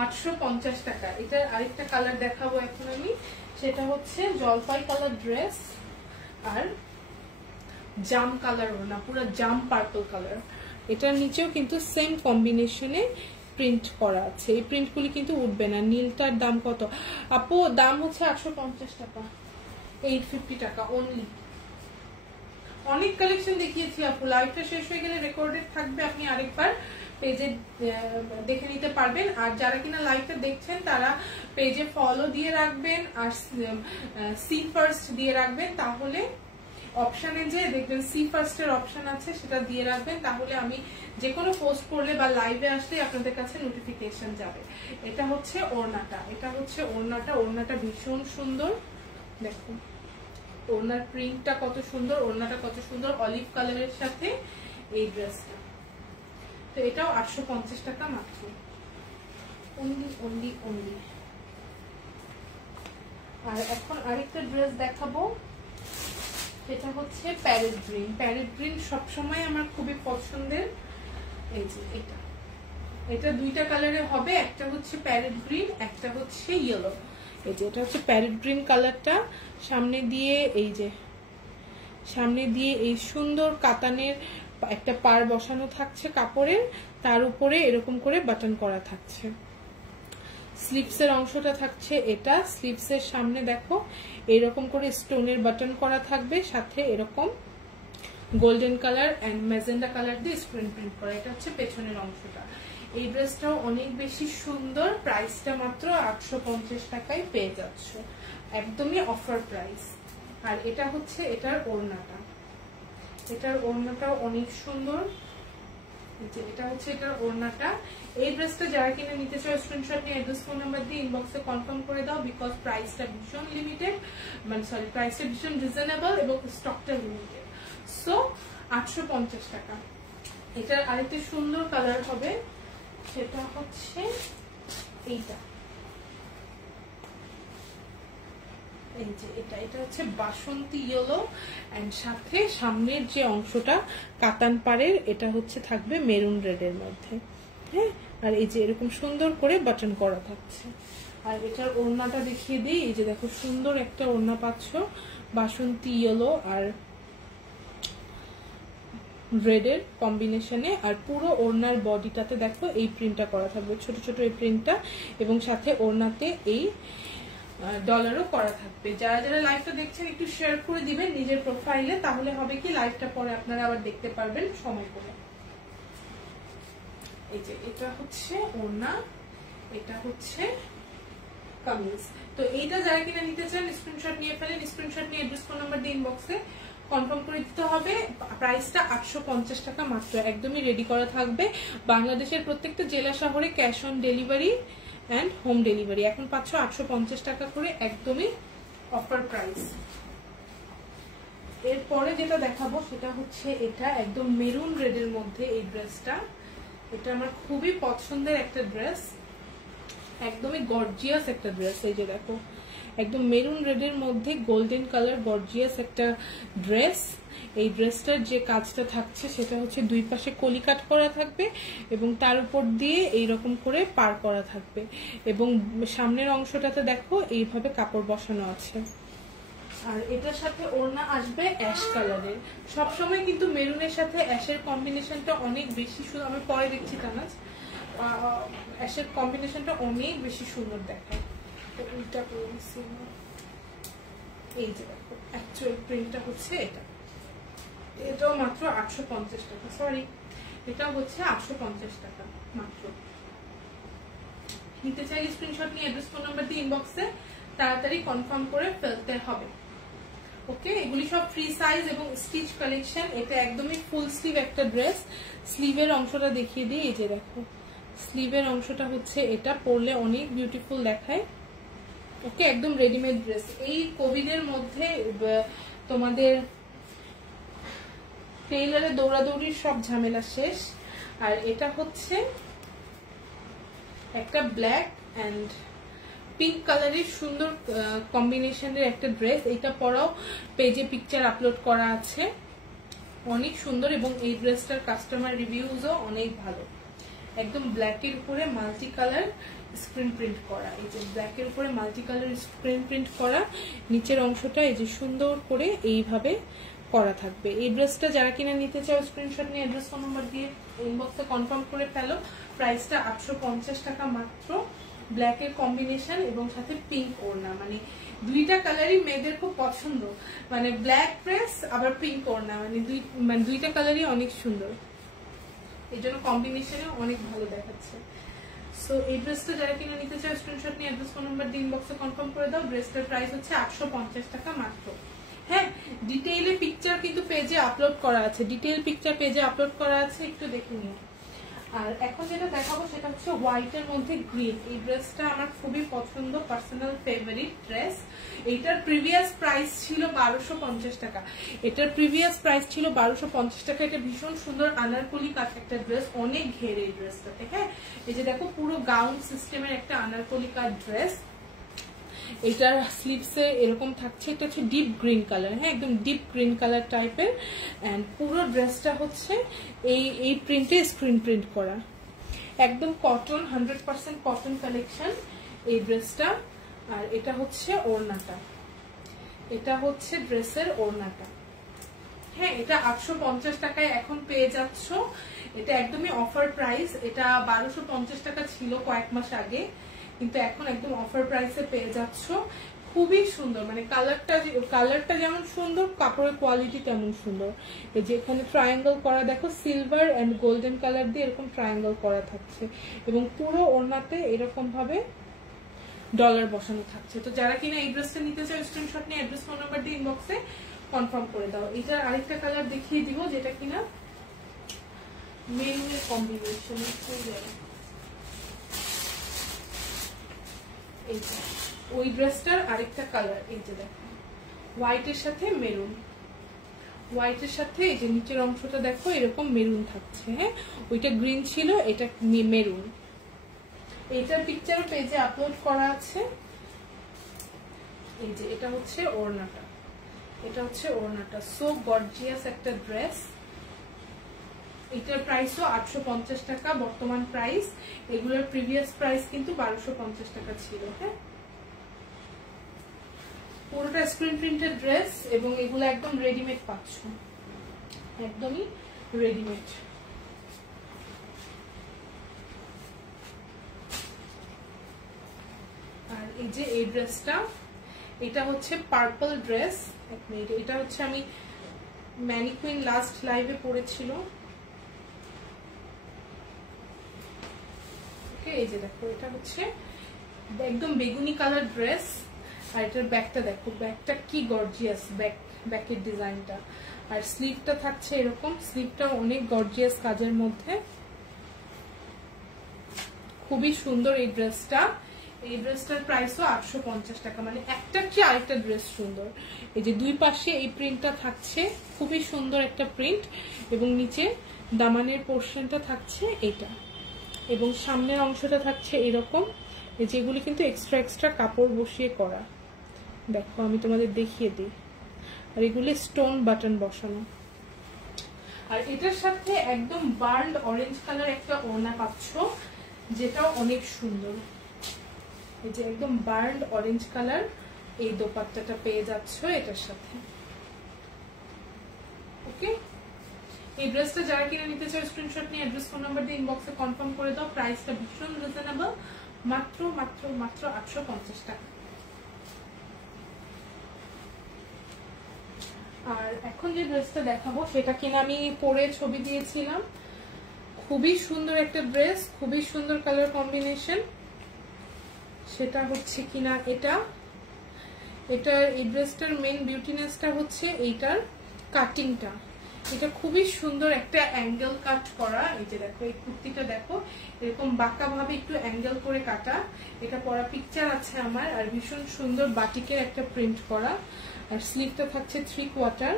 850 টাকা। এটার আরেকটা কালার দেখাবো এখন আমি, সেটা হচ্ছে জলপাই কালার ড্রেস আর জাম কালার ওড়না, পুরো জাম পার্পল কালার। এটার নিচেও কিন্তু সেম কম্বিনেশনে প্রিন্ট করা আছে, এই প্রিন্টগুলি কিন্তু উঠবে না। নীলটার দাম কত আপু? দাম হচ্ছে 850 টাকা, 850 টাকা অনলি। অনেক কালেকশন দেখিয়েছি আপু, লাইভটা শেষ হয়ে গেলে রেকর্ডেড থাকবে, আপনি আরেকবার পেজে দেখে নিতে পারবেন। আর যারা কিনা লাইভটা দেখছেন তারা পেজে ফলো দিয়ে রাখবেন আর সি ফার্স্ট দিয়ে রাখবেন, তাহলে অপশানে যে দেখবেন সি ফার্স্ট এর অপশন আছে, সেটা দিয়ে রাখবেন, তাহলে আমি যে কোনো পোস্ট করলে বা লাইভে আসলে আপনাদের কাছে নোটিফিকেশন যাবে। এটা হচ্ছে ওড়নাটা, এটা হচ্ছে ওড়নাটা। ওড়নাটা ভীষণ সুন্দর, দেখুন ওড়নার প্রিন্টটা কত সুন্দর, ওড়নাটা কত সুন্দর, অলিভ কালারের সাথে এই ড্রেসটা। তো এটাও 850 টাকা মাত্র, অনলি অনলি অনলি। আর এখন আরেকটা ড্রেস দেখাবো, সেটা হচ্ছে প্যারেট গ্রিন। প্যারেট গ্রিন সবসময় আমার খুবই পছন্দের। এই যে এটা দুইটা কালারে হবে, একটা হচ্ছে প্যারেট গ্রিন, একটা হচ্ছে ইয়েলো। এই যে এটা হচ্ছে প্যারেট গ্রিন কালারটা, সামনে দিয়ে এই সুন্দর কাতানের একটা পার বসানো থাকছে কাপড়ের, তার উপরে এরকম করে বাটন করা থাকছে। স্লিভসের অংশটা থাকছে এটা, স্লিভসের সামনে দেখো এরকম করে স্টোনের বাটন করা থাকবে, সাথে এরকম golden colour and magenta colour দিয়ে স্ক্রিন প্রিন্ট করা। এটা হচ্ছে পেছনের অংশটা। এই ড্রেসটাও অনেক বেশি সুন্দর, প্রাইসটা মাত্র 850 টাকায় পেয়ে যাচ্ছ, একদমই অফার প্রাইস। আর এটা হচ্ছে এটার ওড়নাটাও অনেক সুন্দর। এটা হচ্ছে এটার ওড়নাটা। এই ড্রেসটা যারা কিনে নিতে চাও স্ক্রিনশট নিয়ে অ্যাড্রেস ফোন নাম্বার দিয়ে ইনবক্সে কনফার্ম করে দাও, বিকজ প্রাইসটা ভীষণ লিমিটেড, প্রাইসটা ভীষণ রিজনেবল এবং স্টকটা লিমিটেড। সো 850 টাকা। এটার আরেকটা সুন্দর কালার হবে, সেটা হচ্ছে এইটা। এই যে এটা হচ্ছে বাসন্তী ইয়েলো এন্ড সাথে সামনের যে অংশটা কাতান পাড়ের, এটা হচ্ছে থাকবে মেরুন রেডের মধ্যে। হ্যাঁ, আর এই যে এরকম সুন্দর করে বাটন করা থাকছে। আর এটার ওড়নাটা দেখিয়ে দিই, এই যে দেখো সুন্দর একটা ওড়না পাচ্ছ, বাসন্তী ইয়েলো আর রেডের কম্বিনেশনে। আর পুরো ওড়নার বডিটাতে দেখো এই প্রিন্টটা করা থাকবে, ছোট ছোট এই প্রিন্টটা, এবং সাথে ওড়নাতে এই ডলারও করা থাকবে। যারা যারা লাইভটা দেখছেন একটু শেয়ার করে দিবেন নিজের প্রোফাইলে, তাহলে হবে কি লাইভটা পরে আপনারা আবার দেখতে পারবেন সময় করে। এই যে এটা হচ্ছে ওড়না, এটা হচ্ছে কামিজ। তো এইটা যারা কিনা নিতে চান স্ক্রিনশট নিয়ে ফেলেন, স্ক্রিনশট নিয়ে অ্যাড্রেস ফোন নাম্বার দিয়ে ইনবক্সে কনফার্ম করে দিতে হবে। প্রাইসটা 850 টাকা মাত্র, একদমই রেডি করা থাকবে। বাংলাদেশের প্রত্যেকটা জেলা শহরে cash on delivery and home delivery. এখন পাচ্ছ 850 টাকা করে, একদমই অফার প্রাইস। এরপরে যেটা দেখাবো সেটা হচ্ছে এটা একদম মেরুন রেডের মধ্যে এই ড্রেসটা। এটা আমার খুবই পছন্দের একটা ড্রেস, একদমই গর্জিয়াস একটা ড্রেস। এই যে দেখো একদম মেরুন রেডের মধ্যে গোল্ডেন কালার গর্জিয়াস একটা ড্রেস। এই ড্রেসটার যে কাজটা থাকছে সেটা হচ্ছে দুই পাশে কলি কাট করা থাকবে এবং তার উপর দিয়ে এইরকম করে পার করা থাকবে, এবং সামনের অংশটাতে দেখো এইভাবে কাপড় বসানো আছে। আর এটার সাথে ওড়না আসবে অ্যাশ কালারের। সবসময় কিন্তু মেরুনের সাথে অ্যাশের কম্বিনেশনটা অনেক বেশি সুন্দর, আমি পরে দেখছি তানাজ, অ্যাশের কম্বিনেশনটা অনেক বেশি সুন্দর দেখায়। এই যে দেখো অ্যাকচুয়াল প্রিন্টটা হচ্ছে এটা, এটাও মাত্র 850 টাকা, সরি এটা হচ্ছে 850 টাকা মাত্র। নিতে চাইলে স্ক্রিনশট নিয়ে অ্যাড্রেস ফোন নাম্বার দিয়ে ইনবক্সে তাড়াতাড়ি কনফার্ম করে ফেলতে হবে। ওকে, এগুলি সব ফ্রি সাইজ এবং স্টিচ কালেকশন। এটা একদমই ফুল স্লিভ একটা ড্রেস। স্লিভের অংশটা দেখিয়ে দিই, এই যে দেখো স্লিভের অংশটা হচ্ছে এটা, পরলে অনেক বিউটিফুল দেখায়। ওকে, একদম রেডিমেড ড্রেস। এই কোভিডের মধ্যে তোমাদের টেইলারে দৌড়াদৌড়ির সব ঝামেলা শেষ। আর এটা হচ্ছে একটা ব্ল্যাক এন্ড পিঙ্ক কালারের সুন্দর কম্বিনেশনের একটা ড্রেস। এটা পরাও পেজে পিকচার আপলোড করা আছে, অনেক সুন্দর, এবং এই ড্রেসটার কাস্টমার রিভিউজও অনেক ভালো। একদম ব্ল্যাকের উপরে মাল্টি কালার স্ক্রিন প্রিন্ট করা, এই যে ব্ল্যাকের উপরে মাল্টি কালার স্ক্রিন প্রিন্ট করা, নিচের অংশটা এই যে সুন্দর করে এইভাবে করা থাকবে। এই ড্রেসটা যারা কিনে নিতে চাও স্ক্রিনশট নিয়ে অ্যাড্রেস ফোন নাম্বার দিয়ে ইনবক্সে কনফার্ম করে ফেলো। প্রাইসটা 850 টাকা মাত্র। ব্ল্যাকের কম্বিনেশন এবং সাথে পিঙ্ক ওড়না, মানে দুইটা কালারই মেয়েদের খুব পছন্দ, মানে ব্ল্যাক ড্রেস আবার পিঙ্ক ওড়না, মানে দুইটা কালারই অনেক সুন্দর, এই জন্য কম্বিনেশনে অনেক ভালো দেখাচ্ছে। সো এই ড্রেসটা যারা কিনে নিতে চাও স্ক্রিনশট নিয়ে অ্যাড্রেস ফোন নাম্বার দিয়ে ইনবক্সে কনফার্ম করে দাও। ড্রেসটার প্রাইস হচ্ছে 850 টাকা মাত্র। হ্যাঁ, ডিটেইলে পিকচার কিন্তু পেজে আপলোড করা আছে, ডিটেইল পিকচার পেজে আপলোড করা আছে, একটু দেখে নিও। আর এখন যেটা দেখাবো সেটা হচ্ছে হোয়াইটের মধ্যে গ্রিন। এই ড্রেসটা আমার খুবই পছন্দ, পার্সোনাল ফেভারিট ড্রেস। এটার প্রিভিয়াস প্রাইস ছিল 1250 টাকা। এটার প্রিভিয়াস প্রাইস ছিল 1250 টাকা। এটা ভীষণ সুন্দর আনারকলি কাট একটা ড্রেস, অনেক ঘেরে এই ড্রেসটাতে। হ্যাঁ, এই যে দেখো পুরো গাউন সিস্টেমের একটা আনারকলি কাট ড্রেস। এটার স্লিভসে এরকম থাকছে, এটা হচ্ছে ডিপ গ্রিন কালার। হ্যাঁ, একদম ডিপ গ্রিন কালার টাইপের। অ্যান্ড পুরো ড্রেসটা হচ্ছে এই প্রিন্টে স্ক্রিন প্রিন্ট করা, একদম কটন, 100% কটন কালেকশন এই ড্রেসটা। আর এটা হচ্ছে ওড়নাটা, এটা হচ্ছে ড্রেসের ওড়নাটা। হ্যাঁ, এটা 850 টাকায় এখন পেয়ে যাচ্ছ। এটা একদমই অফার প্রাইস। এটা 1250 টাকা ছিল কয়েক মাস আগে, কিন্তু এখন একদম অফার প্রাইসে পেয়ে যাচ্ছ। খুবই সুন্দর, মানে কালারটা যেমন সুন্দর, কাপড়ের কোয়ালিটি তেমন সুন্দর। এই যে এখানে ট্রায়াঙ্গেল করা দেখো, সিলভার এন্ড গোল্ডেন কালার দিয়ে এরকম ট্রায়াঙ্গেল করা থাকছে, এবং পুরো ওড়নাতে এরকম ভাবে ডলার বসানো থাকছে। তো যারা কিনা এই ড্রেসটা নিতে চাও, স্ক্রিনশট নিয়ে অ্যাড্রেস, ফোন নাম্বার দিয়ে ইনবক্সে কনফার্ম করে দাও। এটার আরেকটা কালার দেখিয়ে দিব, যেটা কিনা মেরুনের কম্বিনেশন। ওই ড্রেসটার আরেকটা কালার, এই যে দেখো হোয়াইটের সাথে মেরুন, হোয়াইটের সাথে এই যে নিচের অংশটা দেখো এরকম মেরুন থাকছে। হ্যাঁ, ওইটা গ্রিন ছিল, এটা মেরুন। এটার পিকচার পেজে আপলোড করা আছে। এই যে এটা হচ্ছে ওড়নাটা, এটা হচ্ছে ওড়নাটা। সো গর্জিয়াস একটা ড্রেস। এটার প্রাইসও 850 টাকা বর্তমান প্রাইস। এগুলোর প্রিভিয়াস প্রাইস কিন্তু 1250 টাকা ছিল। হ্যাঁ, পুরোটা স্ক্রিন প্রিন্টেড ড্রেস, এবং এগুলো একদম রেডিমেড পাচ্ছ, একদমই রেডিমেড। আর এই যে এই ড্রেসটা, এটা হচ্ছে পার্পল ড্রেস। এক মিনিট, এটা হচ্ছে আমি ম্যানিকুইন লাস্ট লাইভে পরেছিল। এই যে দেখো এটা হচ্ছে একদম বেগুনি কালার ড্রেস। আর এটার ব্যাকটা দেখো, ব্যাকটা কি গর্জিয়াস, ব্যাকের ডিজাইনটা। আর স্লিভটা থাকছে এরকম, স্লিভটা অনেক গর্জিয়াস কাজের মধ্যে, খুবই সুন্দর এই ড্রেসটা। এই ড্রেসটার প্রাইসও 850 টাকা, মানে একটার চেয়ে আরেকটা ড্রেস সুন্দর। এই যে দুই পাশে এই প্রিন্টটা থাকছে, খুবই সুন্দর একটা প্রিন্ট, এবং নিচে দামানের পোর্শনটা থাকছে এটা, এবং সামনের অংশটা থাকছে এরকম। যেগুলি কিন্তু এক্সট্রা কাপড় বসিয়ে করা, দেখো আমি তোমাদের দেখিয়ে দিই। আর এগুলি স্টোন বাটন বসানো। আর এটার সাথে একদম বার্ন্ড অরেঞ্জ কালার একটা ওড়না পাচ্ছ, যেটাও অনেক সুন্দর। এই যে একদম বার্ন্ড অরেঞ্জ কালার এই দোপাট্টাটা পেয়ে যাচ্ছ এটার সাথে। ওকে, এই ড্রেসটা যারা কিনে নিতে চাও স্ক্রিনশট নিয়ে অ্যাড্রেস, ফোন নাম্বার দিয়ে ইনবক্সে কনফার্ম করে দাও। প্রাইসটা ভীষণ রিজনেবল, মাত্র 850 টাকা। আর এখন যে ড্রেসটা দেখাবো সেটা কিনা আমি পরে ছবি দিয়েছিলাম। খুবই সুন্দর একটা ড্রেস, খুবই সুন্দর কালার কম্বিনেশন। সেটা হচ্ছে কিনা এটার এই ড্রেসটার মেইন বিউটিনেসটা হচ্ছে এইটার কাটিংটা। এটা খুবই সুন্দর একটা অ্যাঙ্গেল কাট করা। এই যে দেখো এই কুর্তিটা দেখো এরকম বাঁকা ভাবে একটু অ্যাঙ্গেল করে কাটা। এটা পরা পিকচার আছে আমার। আর ভীষণ সুন্দর বাটিকের একটা প্রিন্ট করা। আর স্লিভটা থাকছে 3/4।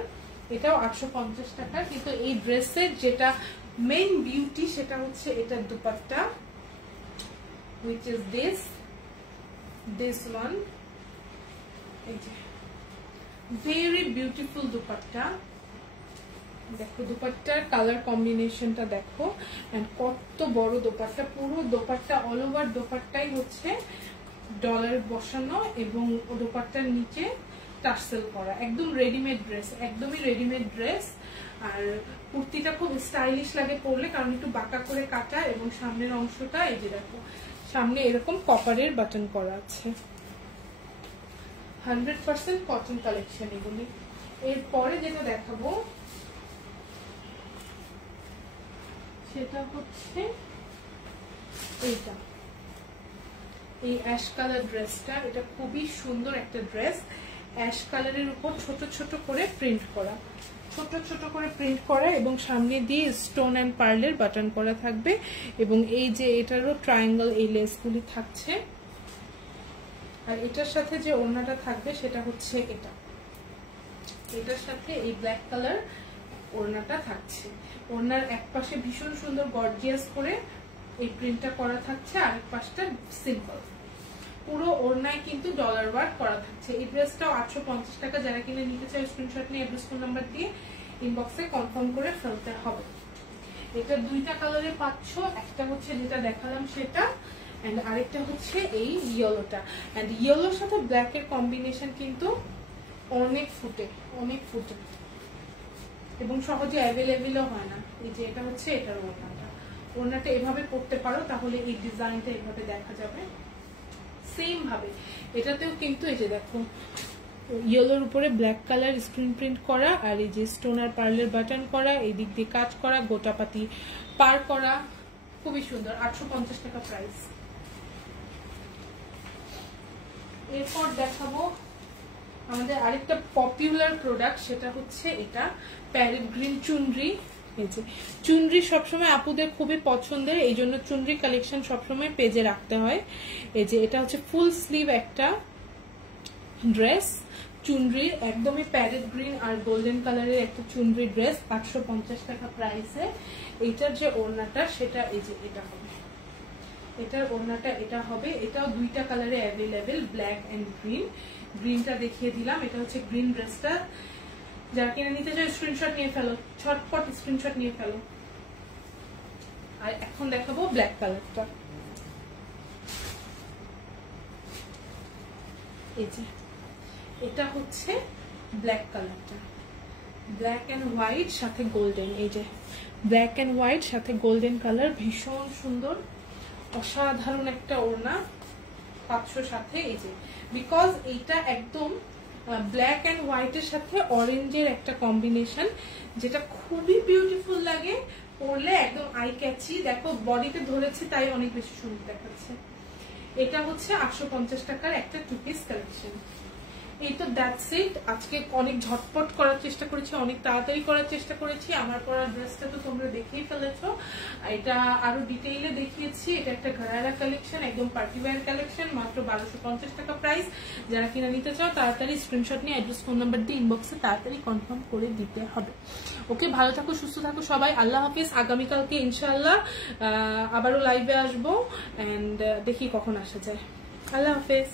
এটাও 850 টাকা। কিন্তু এই ড্রেসের যেটা মেইন বিউটি সেটা হচ্ছে এটার dupatta, which is this one. এই যে very beautiful দুপাট্টা। দেখো দুপাট্টার কালার কম্বিনেশনটা দেখো, এন্ড কত বড় দোপাট্টা। পুরো দোপাট্টা অল ওভার দোপাট্টাই হচ্ছে ডলার বসানো, এবং দোপাট্টার নিচে টার্সেল করা। একদম রেডিমেড ড্রেস, একদমই রেডিমেড ড্রেস। আর কুর্তিটা খুব স্টাইলিশ লাগে পরলে, কারণ একটু বাঁকা করে কাটা, এবং সামনের অংশটা এই যে দেখো সামনে এরকম কপারের বাটন করা আছে। 100% কটন কালেকশন এগুলি। এরপরে যেটা দেখাবো সেটা হচ্ছে এইটা, এই অ্যাশ কালার ড্রেসটা। এটা খুবই সুন্দর একটা ড্রেস। অ্যাশ কালারের উপর ছোট ছোট করে প্রিন্ট করা, এবং সামনে দিয়ে স্টোন অ্যান্ড পার্লের বাটন করা থাকবে। এবং এই যে এটারও ট্রায়াঙ্গেল এই লেসগুলি থাকছে। আর এটার সাথে যে ওড়নাটা থাকবে সেটা হচ্ছে এটার সাথে এই ব্ল্যাক কালার ওড়নাটা থাকছে। ওড়নার এক পাশে ভীষণ সুন্দর গর্জিয়াস করে এই প্রিন্টটা করা থাকছে, আর এক পাশটা সিম্পল। পুরো ওড়নায় কিন্তু ডলার ওয়ার্ক করা থাকছে। এই ড্রেসটাও 850 টাকা। যারা কিনে নিতে চায় স্ক্রিনশট নিয়ে অ্যাড্রেস ফোন নাম্বার দিয়ে ইনবক্সে কনফার্ম করে ফেলতে হবে। এটা দুইটা কালারে পাচ্ছ, একটা হচ্ছে যেটা দেখালাম সেটা, এন্ড আরেকটা হচ্ছে এই ইয়েলোটা। এন্ড ইয়েলোর সাথে ব্ল্যাক এর কম্বিনেশন কিন্তু অনেক ফুটে এবং সহজে অ্যাভেলেবেলও হয় না। এই যে এটা হচ্ছে এটার ওড়নাটা এভাবে পরতে পারো, তাহলে এই ডিজাইনটা এভাবে দেখা যাবে। সেম ভাবে এটাতেও কিন্তু এই যে দেখো ইয়েলোর উপরে ব্ল্যাক কালার স্ক্রিন প্রিন্ট করা, আর এই যে স্টোন আর পার্লের বাটন করা, এই দিক দিয়ে কাজ করা, গোটাপাতি পার করা, খুবই সুন্দর। 850 টাকা প্রাইস। এরপর দেখাবো আমাদের আরেকটা পপুলার প্রোডাক্ট, সেটা হচ্ছে এটা প্যারেট গ্রিন চুনরি। এই যে চুনরি সবসময় আপুদের খুবই পছন্দের, এই জন্য চুনরি কালেকশন সবসময় পেজে রাখতে হয়। এই যে এটা হচ্ছে ফুল স্লিভ একটা ড্রেস, চুনরি একদমই প্যারেট গ্রিন আর গোল্ডেন কালারের একটা চুনরি ড্রেস, 850 টাকা প্রাইসে। এইটার যে ওড়নাটা সেটা এই যে এটা হবে, এটার ওড়নাটা এটা হবে। এটাও দুইটা কালারে অ্যাভেলেবেল, ব্ল্যাক এন্ড গ্রিন। গ্রিনটা দেখিয়ে দিলাম, এটা হচ্ছে গ্রিন ড্রেসটা। যারা কিনে নিতে চাই স্ক্রিনশট নিয়ে ফেলো, ছটপট স্ক্রিনশট নিয়ে ফেলো। আর এখন দেখাবো ব্ল্যাক কালারটা। এই যে এটা হচ্ছে ব্ল্যাক কালারটা, ব্ল্যাক এন্ড হোয়াইট সাথে গোল্ডেন। এই যে ব্ল্যাক এন্ড হোয়াইট সাথে গোল্ডেন কালার, ভীষণ সুন্দর অসাধারণ একটা ওড়না। 500 সাথে এই যে, বিকজ এইটা একদম ব্ল্যাক এন্ড হোয়াইটের সাথে অরেঞ্জের একটা কম্বিনেশন, যেটা খুবই বিউটিফুল লাগে পরলে, একদম আই ক্যাচি। দেখো বডিতে ধরেছে তাই অনেক বেশি সুন্দর দেখাচ্ছে। এটা হচ্ছে 850 টাকার একটা টু পিস কালেকশন। এই তো দ্যাটস ইট। আজকে অনেক ঝটপট করার চেষ্টা করেছি, অনেক তাড়াতাড়ি করার চেষ্টা করেছি। আমার পরা ড্রেসটা তো তোমরা দেখেই ফেলেছো, এটা আরো ডিটেইলে দেখিয়েছি। এটা একটা ঘরারা কালেকশন, একদম পার্টি ওয়্যার কালেকশন, মাত্র 1250 টাকা প্রাইস। যারা কিনা নিতে চাও তাড়াতাড়ি স্ক্রিনশট নিয়ে অ্যাড্রেস ফোন নাম্বার দিয়ে ইনবক্সে তাড়াতাড়ি কনফার্ম করে দিতে হবে। ওকে, ভালো থাকো, সুস্থ থাকো সবাই। আল্লাহ হাফিজ। আগামীকালকে ইনশাআল্লাহ আবারও লাইভে আসবো, এন্ড দেখি কখন আসা যায়। আল্লাহ হাফিজ।